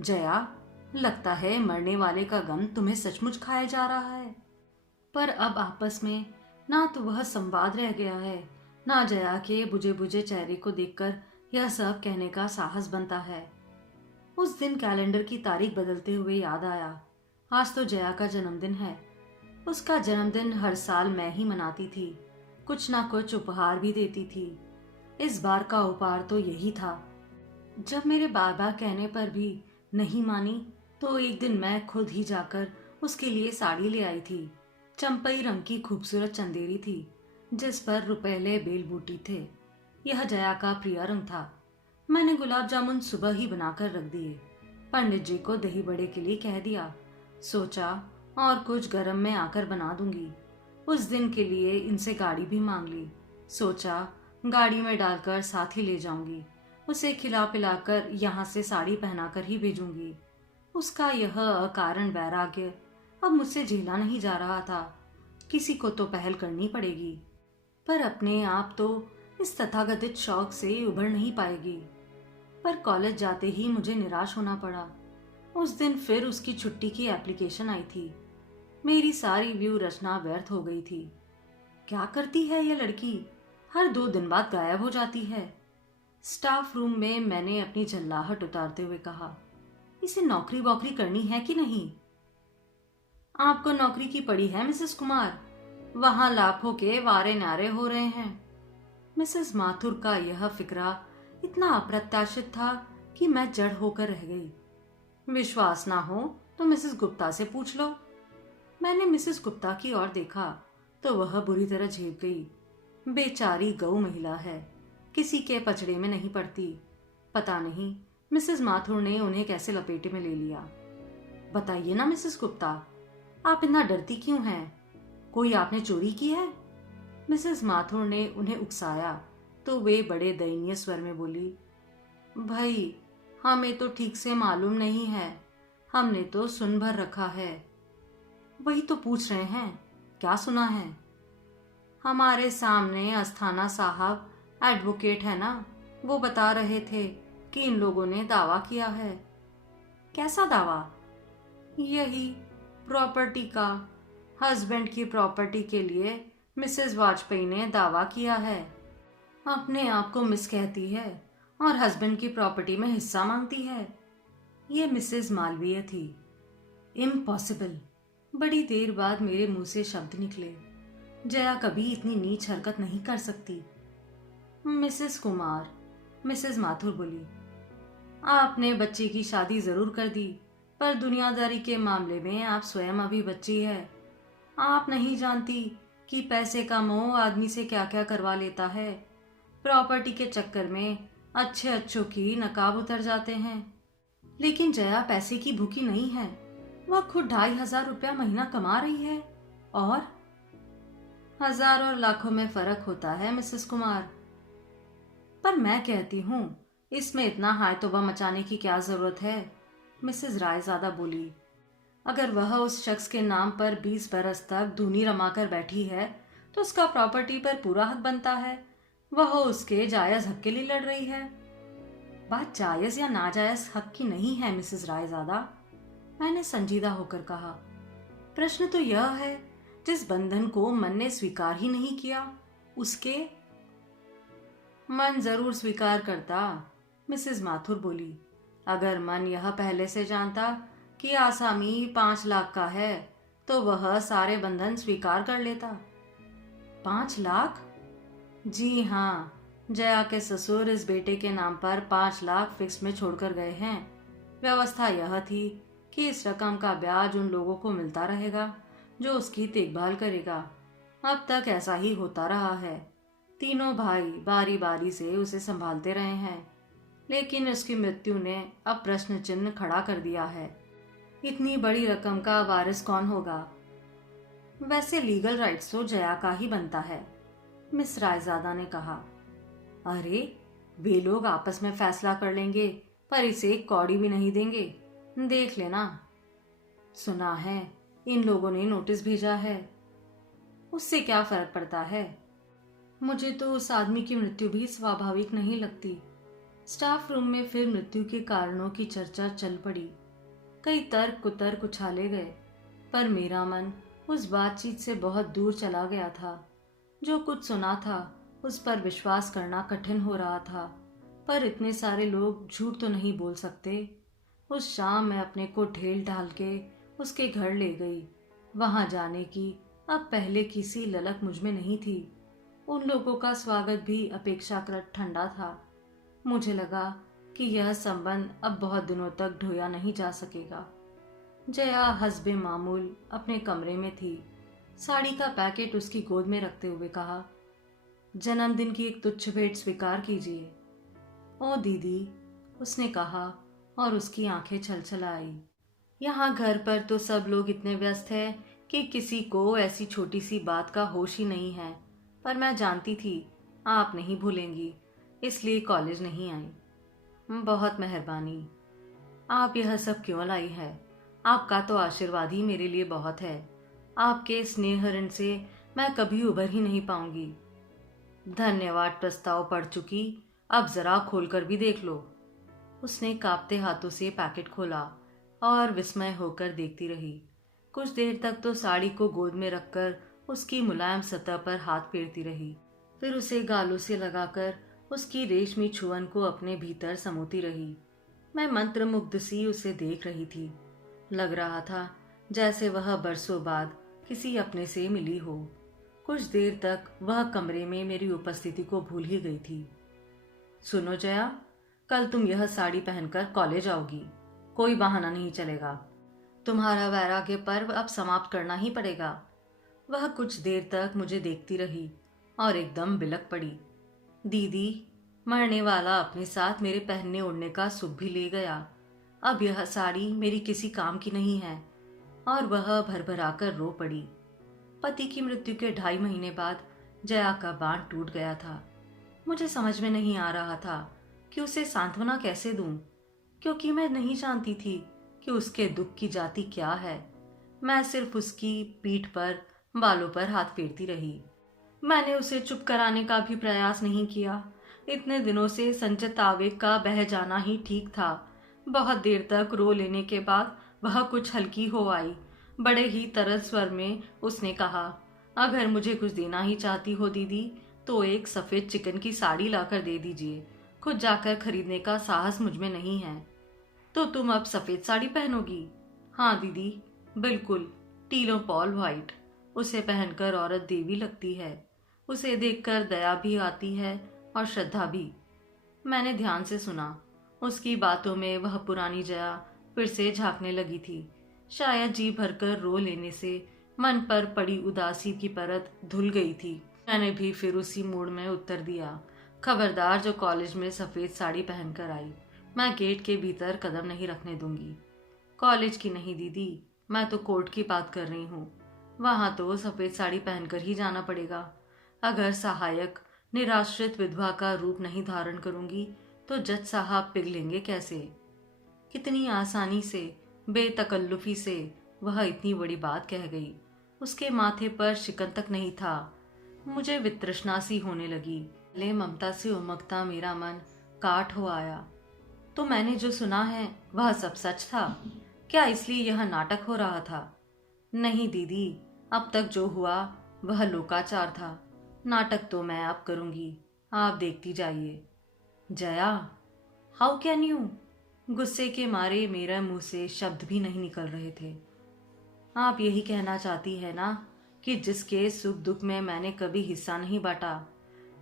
जया लगता है मरने वाले का गम तुम्हें सचमुच खाया जा रहा है। पर अब आपस में ना तो वह संवाद रह गया है, ना जया के बुझे बुझे चेहरे को देखकर यह सब कहने का साहस बनता है। उस दिन कैलेंडर की तारीख बदलते हुए याद आया, आज तो जया का जन्मदिन है। उसका जन्मदिन हर साल मैं ही मनाती थी, कुछ ना कुछ उपहार भी देती थी। इस बार का उपहार तो यही था। जब मेरे बाबा कहने पर भी नहीं मानी तो एक दिन मैं खुद ही जाकर उसके लिए साड़ी ले आई थी। चंपई रंग की खूबसूरत चंदेरी थी, जिस पर रुपहले बेल बूटी थे। यह जया का प्रिय रंग था। मैंने गुलाब जामुन सुबह ही बनाकर रख दिए। पंडित जी को दही बड़े के लिए कह दिया। सोचा और कुछ गरम में आकर बना दूंगी। उस दिन के लिए इनसे गाड़ी भी मांग ली। सोचा गाड़ी में डालकर साथ ही ले जाऊंगी। उसे खिला पिलाकर यहाँ से साड़ी पहनाकर ही भेजूंगी। उसका यह अकारण वैराग्य अब मुझसे झेला नहीं जा रहा था। किसी को तो पहल करनी पड़ेगी, पर अपने आप तो इस तथाकथित शौक से उभर नहीं पाएगी। पर कॉलेज जाते ही मुझे निराश होना पड़ा। उस दिन फिर उसकी छुट्टी की एप्लीकेशन आई थी। मेरी सारी व्यू रचना व्यर्थ हो गई थी। क्या करती है यह लड़की? हर 2 दिन बाद गायब हो जाती है। स्टाफ रूम में मैंने अपनी झल्लाहट उतारते हुए कहा, इसे नौकरी वोकरी करनी है कि नहीं? आपको नौकरी की पड़ी है मिसेस कुमार, वहां लाखों के वारे नारे हो रहे हैं। मिसेस माथुर का यह फिक्रा इतना अप्रत्याशित था कि मैं जड़ होकर रह गई। विश्वास ना हो तो मिसेस गुप्ता से पूछ लो। मैंने मिसेस गुप्ता की ओर देखा तो वह बुरी तरह झेप गई। बेचारी गौ महिला है, किसी के पचड़े में नहीं पड़ती। पता नहीं मिसेस माथुर ने उन्हें कैसे लपेटे में ले लिया। बताइए ना मिसेस गुप्ता, आप इतना डरती क्यों हैं? कोई आपने चोरी की है? मिसेस माथुर ने उन्हें उकसाया तो वे बड़े दयनीय स्वर में बोली, भाई हमें तो ठीक से मालूम नहीं है, हमने तो सुन भर रखा है। वही तो पूछ रहे हैं, क्या सुना है? हमारे सामने अस्थाना साहब एडवोकेट है ना, वो बता रहे थे कि इन लोगों ने दावा किया है। कैसा दावा? यही प्रॉपर्टी का। हस्बैंड की प्रॉपर्टी के लिए मिसेस वाजपेयी ने दावा किया है। अपने आप को मिस कहती है और हस्बैंड की प्रॉपर्टी में हिस्सा मांगती है। ये मिसेस मालवीय थी। इम्पॉसिबल। बड़ी देर बाद मेरे मुंह से शब्द निकले। जया कभी इतनी नीच हरकत नहीं कर सकती। मिसेस कुमार, मिसेस माथुर बोली, आपने बच्चे की शादी जरूर कर दी, पर दुनियादारी के मामले में आप स्वयं अभी बच्ची है। आप नहीं जानती कि पैसे का मोह आदमी से क्या क्या करवा लेता है। प्रॉपर्टी के चक्कर में अच्छे अच्छों की नकाब उतर जाते हैं। लेकिन जया पैसे की भूखी नहीं है। वह खुद 2,500 रुपया महीना कमा रही है। और 1,000 और लाखों में फर्क होता है मिसेस कुमार। पर मैं कहती हूँ, इसमें इतना हाय तौबा मचाने की क्या जरूरत है? मिसेस रायजादा बोली, अगर वह उस शख्स के नाम पर 20 बरस तक धूनी रमाकर बैठी है तो उसका प्रॉपर्टी पर पूरा हक बनता है। वह उसके जायज हक के लिए लड़ रही है। बात जायज या नाजायज हक की नहीं है मिसेस रायजादा, मैंने संजीदा होकर कहा। प्रश्न तो यह है, जिस बंधन को मन ने स्वीकार ही नहीं किया, उसके। मन जरूर स्वीकार करता, मिसेस माथुर बोली। अगर मन यह पहले से जानता कि आसामी 5 लाख का है तो वह सारे बंधन स्वीकार कर लेता। 5 लाख? जी हाँ, जया के ससुर इस बेटे के नाम पर 5 लाख फिक्स में छोड़कर गए हैं। व्यवस्था यह थी कि इस रकम का ब्याज उन लोगों को मिलता रहेगा जो उसकी देखभाल करेगा। अब तक ऐसा ही होता रहा है। तीनों भाई बारी बारी से उसे संभालते रहे हैं, लेकिन उसकी मृत्यु ने अब प्रश्न चिन्ह खड़ा कर दिया है। इतनी बड़ी रकम का वारिस कौन होगा? वैसे लीगल राइट्स तो जया का ही बनता है, मिस रायजादा ने कहा। अरे, वे लोग आपस में फैसला कर लेंगे, पर इसे एक कौड़ी भी नहीं देंगे। देख लेना। सुना है इन लोगों ने नोटिस भेजा है। उससे क्या फर्क पड़ता है? मुझे तो उस आदमी की मृत्यु भी स्वाभाविक नहीं लगती। स्टाफ रूम में फिर मृत्यु के कारणों की चर्चा चल पड़ी। कई तर्क कुतर्क उछाले गए, पर मेरा मन उस बातचीत से बहुत दूर चला गया था। जो कुछ सुना था उस पर विश्वास करना कठिन हो रहा था, पर इतने सारे लोग झूठ तो नहीं बोल सकते। उस शाम मैं अपने को ढेल ढाल के उसके घर ले गई। वहां जाने की अब पहले की सी ललक मुझ में नहीं थी। उन लोगों का स्वागत भी अपेक्षाकृत ठंडा था। मुझे लगा कि यह संबंध अब बहुत दिनों तक ढोया नहीं जा सकेगा। जया हस्बे मामूल अपने कमरे में थी। साड़ी का पैकेट उसकी गोद में रखते हुए कहा, जन्मदिन की एक तुच्छ भेंट स्वीकार कीजिए। ओ दीदी, उसने कहा और उसकी आंखें छलछलाई। यहाँ घर पर तो सब लोग इतने व्यस्त हैं कि किसी को ऐसी छोटी सी बात का होश ही नहीं है। पर मैं जानती थी आप नहीं भूलेंगी, इसलिए कॉलेज नहीं आई। बहुत मेहरबानी। आप यह सब क्यों लाई है? आपका तो आशीर्वाद ही मेरे लिए बहुत है। आपके स्नेह ऋण से मैं कभी उभर ही नहीं पाऊंगी। धन्यवाद, प्रस्ताव पढ़ चुकी, अब जरा खोलकर भी देख लो। उसने कांपते हाथों से पैकेट खोला और विस्मय होकर देखती रही। कुछ देर तक तो साड़ी को गोद में रखकर उसकी मुलायम सतह पर हाथ फेरती रही, फिर उसे गालों से लगाकर उसकी रेशमी छुअन को अपने भीतर समोती रही। मैं मंत्रमुग्ध सी उसे देख रही थी। लग रहा था जैसे वह बरसों बाद किसी अपने से मिली हो। कुछ देर तक वह कमरे में मेरी उपस्थिति को भूल ही गई थी। सुनो जया, कल तुम यह साड़ी पहनकर कॉलेज आओगी। कोई बहाना नहीं चलेगा। तुम्हारा वैराग्य पर्व अब समाप्त करना ही पड़ेगा। वह कुछ देर तक मुझे देखती रही और एकदम बिलक पड़ी। दीदी, मरने वाला अपने साथ मेरे पहनने ओढ़ने का सुख भी ले गया। अब यह साड़ी मेरी किसी काम की नहीं है। और वह भरभरा कर रो पड़ी। पति की मृत्यु के 2.5 महीने बाद जया का बांध टूट गया था। मुझे समझ में नहीं आ रहा था कि उसे सांत्वना कैसे दूं, क्योंकि मैं नहीं जानती थी कि उसके दुख की जाति क्या है। मैं सिर्फ उसकी पीठ पर, बालों पर हाथ फेरती रही। मैंने उसे चुप कराने का भी प्रयास नहीं किया। इतने दिनों से संचित आवेग का बह जाना ही ठीक था। बहुत देर तक रो लेने के बाद वह कुछ हल्की हो आई। बड़े ही तरल स्वर में उसने कहा, अगर मुझे कुछ देना ही चाहती हो दीदी, तो एक सफेद चिकन की साड़ी लाकर दे दीजिए। खुद जाकर खरीदने का साहस मुझ में नहीं है। तो तुम अब सफेद साड़ी पहनोगी? हाँ दीदी, बिल्कुल, टीलो पॉल व्हाइट। उसे पहनकर औरत देवी लगती है। उसे देखकर दया भी आती है और श्रद्धा भी। मैंने ध्यान से सुना। उसकी बातों में वह पुरानी जया फिर से झांकने लगी थी। शायद जी भरकर रो लेने से मन पर पड़ी उदासी की परत धुल गई थी। मैंने भी फिर उसी मूड में उत्तर दिया, खबरदार जो कॉलेज में सफेद साड़ी पहनकर आई, मैं गेट के भीतर कदम नहीं रखने दूंगी। कॉलेज की नहीं दीदी, मैं तो कोर्ट की बात कर रही हूँ। वहां तो सफेद साड़ी पहनकर ही जाना पड़ेगा। अगर सहायक निराश्रित विधवा का रूप नहीं धारण करूंगी तो जज साहब पिघलेंगे कैसे? कितनी आसानी से, बेतकल्लुफी से वह इतनी बड़ी बात कह गई। उसके माथे पर शिकन तक नहीं था। मुझे वितृष्णा सी होने लगी। ले ममता से उमगता मेरा मन काठ हो आया। तो मैंने जो सुना है वह सब सच था क्या? इसलिए यह नाटक हो रहा था? नहीं दीदी, अब तक जो हुआ वह लोकाचार था। नाटक तो मैं अब करूंगी, आप देखती जाइए। Jaya, how can you? गुस्से के मारे मेरे मुंह से शब्द भी नहीं निकल रहे थे। आप यही कहना चाहती है ना कि जिसके सुख दुख में मैंने कभी हिस्सा नहीं बांटा,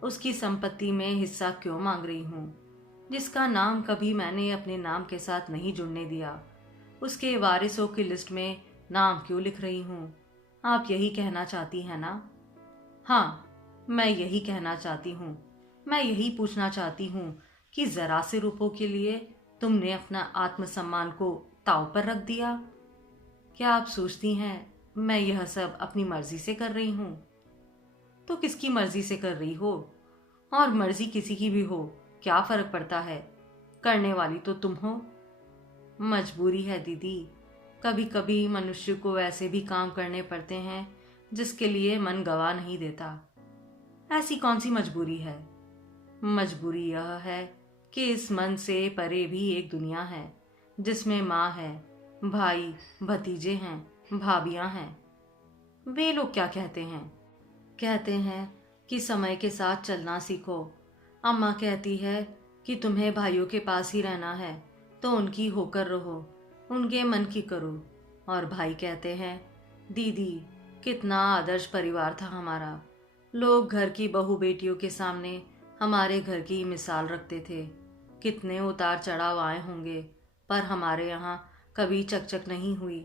उसकी संपत्ति में हिस्सा क्यों मांग रही हूँ? जिसका नाम कभी मैंने अपने नाम के साथ नहीं जुड़ने दिया, उसके वारिसों की लिस्ट में नाम क्यों लिख रही हूँ? आप यही कहना चाहती हैं ना? हाँ, मैं यही कहना चाहती हूँ। मैं यही पूछना चाहती हूँ कि जरा से रुपयों के लिए तुमने अपना आत्मसम्मान को ताव पर रख दिया। क्या आप सोचती हैं मैं यह सब अपनी मर्जी से कर रही हूँ? तो किसकी मर्जी से कर रही हो? और मर्जी किसी की भी हो, क्या फर्क पड़ता है? करने वाली तो तुम हो। मजबूरी है दीदी। कभी कभी मनुष्य को ऐसे भी काम करने पड़ते हैं जिसके लिए मन गवा नहीं देता। ऐसी कौन सी मजबूरी है? मजबूरी यह है कि इस मन से परे भी एक दुनिया है जिसमें माँ है, भाई, भतीजे हैं, भाभियां हैं। वे लोग क्या कहते हैं? कहते हैं कि समय के साथ चलना सीखो। अम्मा कहती है कि तुम्हें भाइयों के पास ही रहना है तो उनकी होकर रहो, उनके मन की करो। और भाई कहते हैं, दीदी, कितना आदर्श परिवार था हमारा। लोग घर की बहू बेटियों के सामने हमारे घर की मिसाल रखते थे। कितने उतार चढ़ाव आए होंगे, पर हमारे यहाँ कभी चकचक नहीं हुई।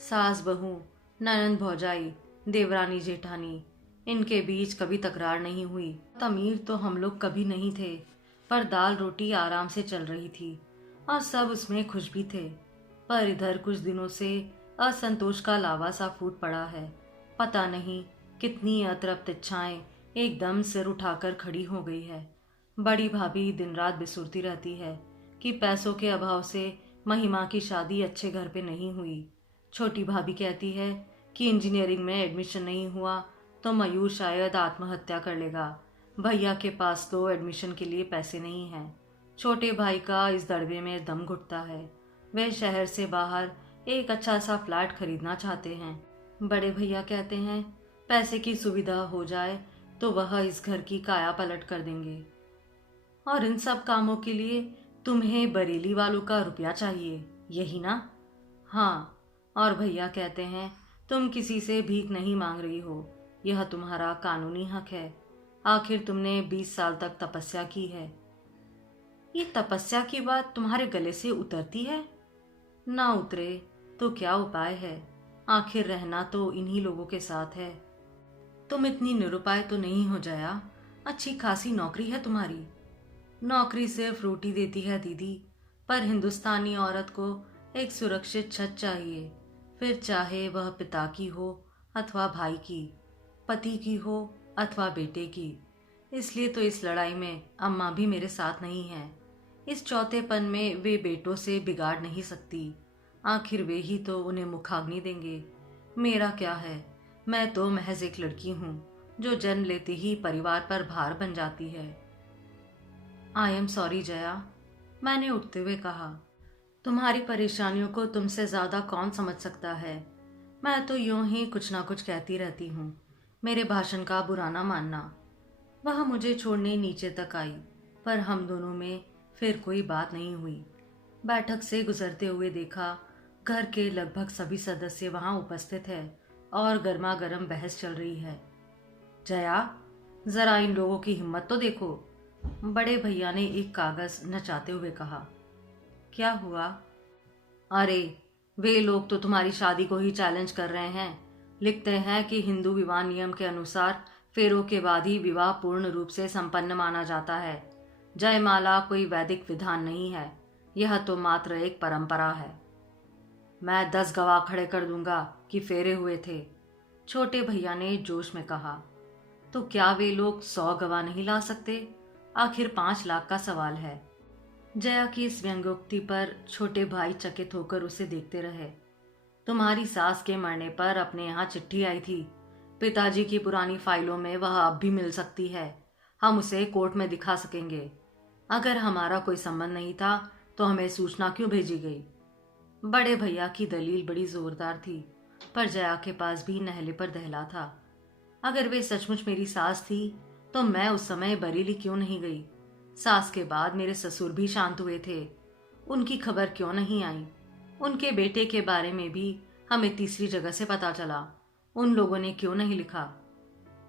सास बहू, ननंद भौजाई, देवरानी जेठानी, इनके बीच कभी तकरार नहीं हुई। अमीर तो हम लोग कभी नहीं थे, पर दाल रोटी आराम से चल रही थी और सब उसमें खुश भी थे। पर इधर कुछ दिनों से असंतोष का लावा सा फूट पड़ा है। पता नहीं कितनी अतृप्त इच्छाएं एकदम सिर उठाकर खड़ी हो गई है। बड़ी भाभी दिन रात बिसुरती रहती है कि पैसों के अभाव से महिमा की शादी अच्छे घर पे नहीं हुई। छोटी भाभी कहती है कि इंजीनियरिंग में एडमिशन नहीं हुआ तो मयूर शायद आत्महत्या कर लेगा। भैया के पास तो एडमिशन के लिए पैसे नहीं हैं। छोटे भाई का इस दड़बे में दम घुटता है। वे शहर से बाहर एक अच्छा सा फ्लैट खरीदना चाहते हैं। बड़े भैया कहते हैं पैसे की सुविधा हो जाए तो वह इस घर की काया पलट कर देंगे। और इन सब कामों के लिए तुम्हें बरेली वालों का रुपया चाहिए, यही ना? हाँ। और भैया कहते हैं तुम किसी से भीख नहीं मांग रही हो, यह तुम्हारा कानूनी हक है। आखिर तुमने 20 साल तक तपस्या की है। ये तपस्या की बात तुम्हारे गले से उतरती है? ना उतरे तो क्या उपाय है? आखिर रहना तो इन्हीं लोगों के साथ है। तुम इतनी निरुपाय तो नहीं हो जया। अच्छी खासी नौकरी है तुम्हारी। नौकरी सिर्फ रोटी देती है दीदी, पर हिंदुस्तानी औरत को एक सुरक्षित छत चाहिए, फिर चाहे वह पिता की हो अथवा भाई की, पति की हो अथवा बेटे की। इसलिए तो इस लड़ाई में अम्मा भी मेरे साथ नहीं है। इस चौथेपन में वे बेटों से बिगाड़ नहीं सकती। आखिर वे ही तो उन्हें मुखाग्नि देंगे। मेरा क्या है, मैं तो महज एक लड़की हूँ जो जन्म लेते ही परिवार पर भार बन जाती है। आई एम सॉरी जया, मैंने उठते हुए कहा। तुम्हारी परेशानियों को तुमसे ज्यादा कौन समझ सकता है। मैं तो यूं ही कुछ ना कुछ कहती रहती हूँ, मेरे भाषण का बुरा ना मानना। वह मुझे छोड़ने नीचे तक आई, पर हम दोनों में फिर कोई बात नहीं हुई। बैठक से गुजरते हुए देखा, घर के लगभग सभी सदस्य वहां उपस्थित है और गर्मा गर्म बहस चल रही है। जया, जरा इन लोगों की हिम्मत तो देखो, बड़े भैया ने एक कागज नचाते हुए कहा। क्या हुआ? अरे, वे लोग तो तुम्हारी शादी को ही चैलेंज कर रहे हैं। लिखते हैं कि हिंदू विवाह नियम के अनुसार फेरों के बाद ही विवाह पूर्ण रूप से संपन्न माना जाता है। जयमाला कोई वैदिक विधान नहीं है, यह तो मात्र एक परंपरा है। मैं 10 गवाह खड़े कर दूंगा कि फेरे हुए थे, छोटे भैया ने जोश में कहा। तो क्या वे लोग 100 गवाह नहीं ला सकते? आखिर 5 लाख का सवाल है। जया की इस व्यंग्योक्ति पर छोटे भाई चकित होकर उसे देखते रहे। तुम्हारी सास के मरने पर अपने यहाँ चिट्ठी आई थी। पिताजी की पुरानी फाइलों में वह अब भी मिल सकती है। हम उसे कोर्ट में दिखा सकेंगे। अगर हमारा कोई संबंध नहीं था तो हमें सूचना क्यों भेजी गई? बड़े भैया की दलील बड़ी जोरदार थी, पर जया के पास भी नहले पर दहला था। अगर वे सचमुच मेरी सास थी तो मैं उस समय बरेली क्यों नहीं गई? सास के बाद मेरे ससुर भी शांत हुए थे, उनकी खबर क्यों नहीं आई? उनके बेटे के बारे में भी हमें तीसरी जगह से पता चला, उन लोगों ने क्यों नहीं लिखा?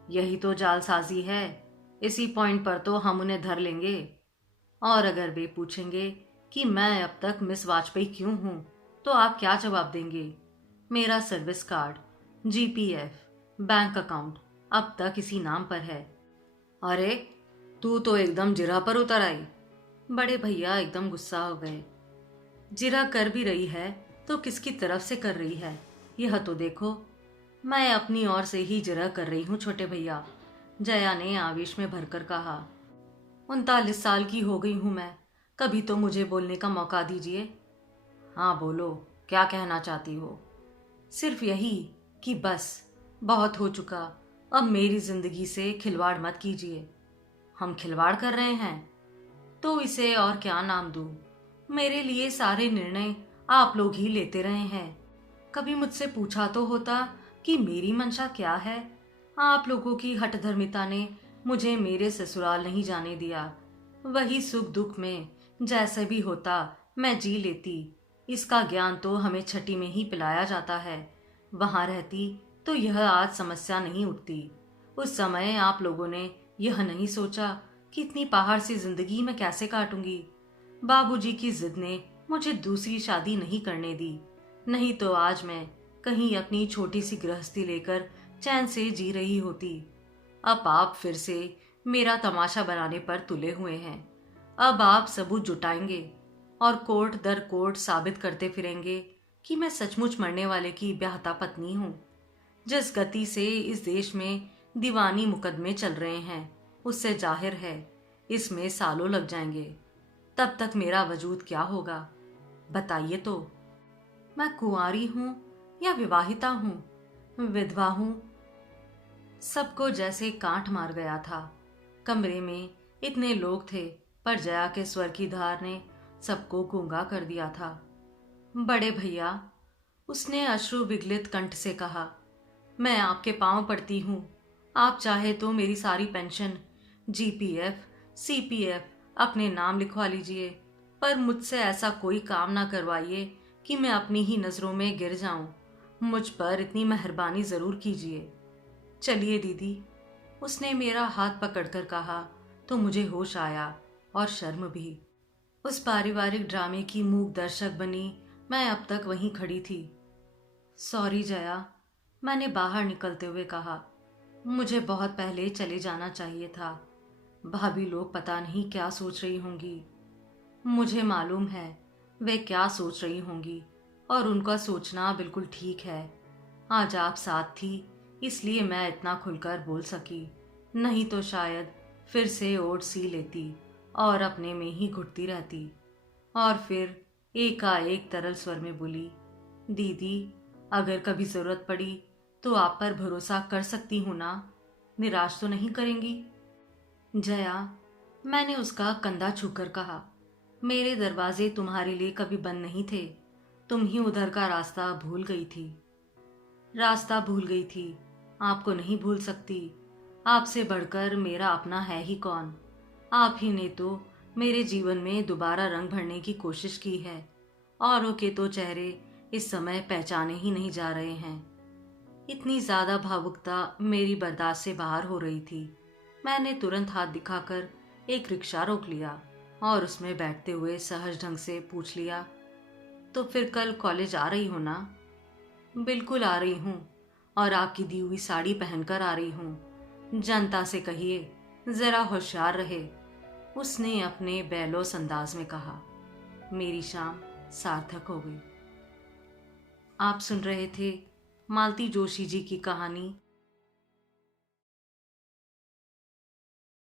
यही तो जालसाजी है। इसी पॉइंट पर तो हम उन्हें धर लेंगे। और अगर वे पूछेंगे कि मैं अब तक मिस वाजपेयी क्यों हूं, तो आप क्या जवाब देंगे? मेरा service card, GPF, bank account अब तक इसी नाम पर है। अरे, तू तो एकदम जिरा पर उतर आई। बड़े भैया एकदम गुस्सा हो गए। जिरा कर भी रही है तो किसकी तरफ से कर रही है, यह तो देखो। मैं अपनी ओर से ही जिरा कर रही हूँ छोटे भैया, जया ने आवेश में भरकर कहा। 39 साल की हो गई हूं मैं, कभी तो मुझे बोलने का मौका दीजिए। हाँ बोलो, क्या कहना चाहती हो? सिर्फ यही कि बस बहुत हो चुका, अब मेरी जिंदगी से खिलवाड़ मत कीजिए। हम खिलवाड़ कर रहे हैं तो इसे और क्या नाम दूं? मेरे लिए सारे निर्णय आप लोग ही लेते रहे हैं। कभी मुझसे पूछा तो होता कि मेरी मंशा क्या है? आप लोगों की हठधर्मिता ने मुझे मेरे ससुराल नहीं जाने दिया। वही सुख दुख में जैसे भी होता मैं जी लेती। इसका ज्ञान तो हमें छठी में ही पिलाया जाता है। वहां रहती तो यह आज समस्या नहीं उठती। उस समय आप लोगों ने यह नहीं सोचा कि इतनी पहाड़ सी जिंदगी मैं कैसे काटूंगी। बाबूजी की जिद ने मुझे दूसरी शादी नहीं करने दी, नहीं तो आज मैं कहीं अपनी छोटी सी गृहस्थी लेकर चैन से जी रही होती। अब आप फिर से मेरा तमाशा बनाने पर तुले हुए हैं। अब आप सबूत जुटाएंगे और कोर्ट दर कोर्ट साबित करते फिरेंगे कि मैं सचमुच मरने वाले की ब्याहता पत्नी हूँ। जिस गति से इस देश में दीवानी मुकदमे चल रहे हैं, उससे जाहिर है इसमें सालों लग जाएंगे। तब तक मेरा वजूद क्या होगा, बताइए तो। मैं कुंवारी हूँ या विवाहिता हूँ, विधवा हूँ? सबको जैसे कांट मार गया था। कमरे में इतने लोग थे, पर जया के स्वर की धार ने सबको गूंगा कर दिया था। बड़े भैया, उसने अश्रु विगलित कंठ से कहा, मैं आपके पांव पड़ती हूँ। आप चाहे तो मेरी सारी पेंशन, जीपीएफ, सीपीएफ अपने नाम लिखवा लीजिए, पर मुझसे ऐसा कोई काम ना करवाइए कि मैं अपनी ही नजरों में गिर जाऊं। मुझ पर इतनी मेहरबानी जरूर कीजिए। चलिए दीदी, उसने मेरा हाथ पकड़कर कहा तो मुझे होश आया और शर्म भी। उस पारिवारिक ड्रामे की मूक दर्शक बनी मैं अब तक वहीं खड़ी थी। सॉरी जया, मैंने बाहर निकलते हुए कहा। मुझे बहुत पहले चले जाना चाहिए था। भाभी लोग पता नहीं क्या सोच रही होंगी। मुझे मालूम है वे क्या सोच रही होंगी और उनका सोचना बिल्कुल ठीक है। आज आप साथ थी इसलिए मैं इतना खुलकर बोल सकी, नहीं तो शायद फिर से ओट सी लेती और अपने में ही घुटती रहती। और फिर एकाएक तरल स्वर में बोली, दीदी, अगर कभी जरूरत पड़ी तो आप पर भरोसा कर सकती हूं ना? निराश तो नहीं करेंगी? जया, मैंने उसका कंधा छूकर कहा, मेरे दरवाजे तुम्हारे लिए कभी बंद नहीं थे। तुम ही उधर का रास्ता भूल गई थी। रास्ता भूल गई थी, आपको नहीं भूल सकती। आपसे बढ़कर मेरा अपना है ही कौन। आप ही ने तो मेरे जीवन में दोबारा रंग भरने की कोशिश की है। औरों के तो चेहरे इस समय पहचाने ही नहीं जा रहे हैं। इतनी ज्यादा भावुकता मेरी बर्दाश्त से बाहर हो रही थी। मैंने तुरंत हाथ दिखाकर एक रिक्शा रोक लिया और उसमें बैठते हुए सहज ढंग से पूछ लिया, तो फिर कल कॉलेज आ रही हो ना? बिल्कुल आ रही हूँ, और आपकी दी हुई साड़ी पहनकर आ रही हूँ। जनता से कहिए जरा होशियार रहे, उसने अपने बेलोस अंदाज में कहा। मेरी शाम सार्थक हो गई। आप सुन रहे थे मालती जोशी जी की कहानी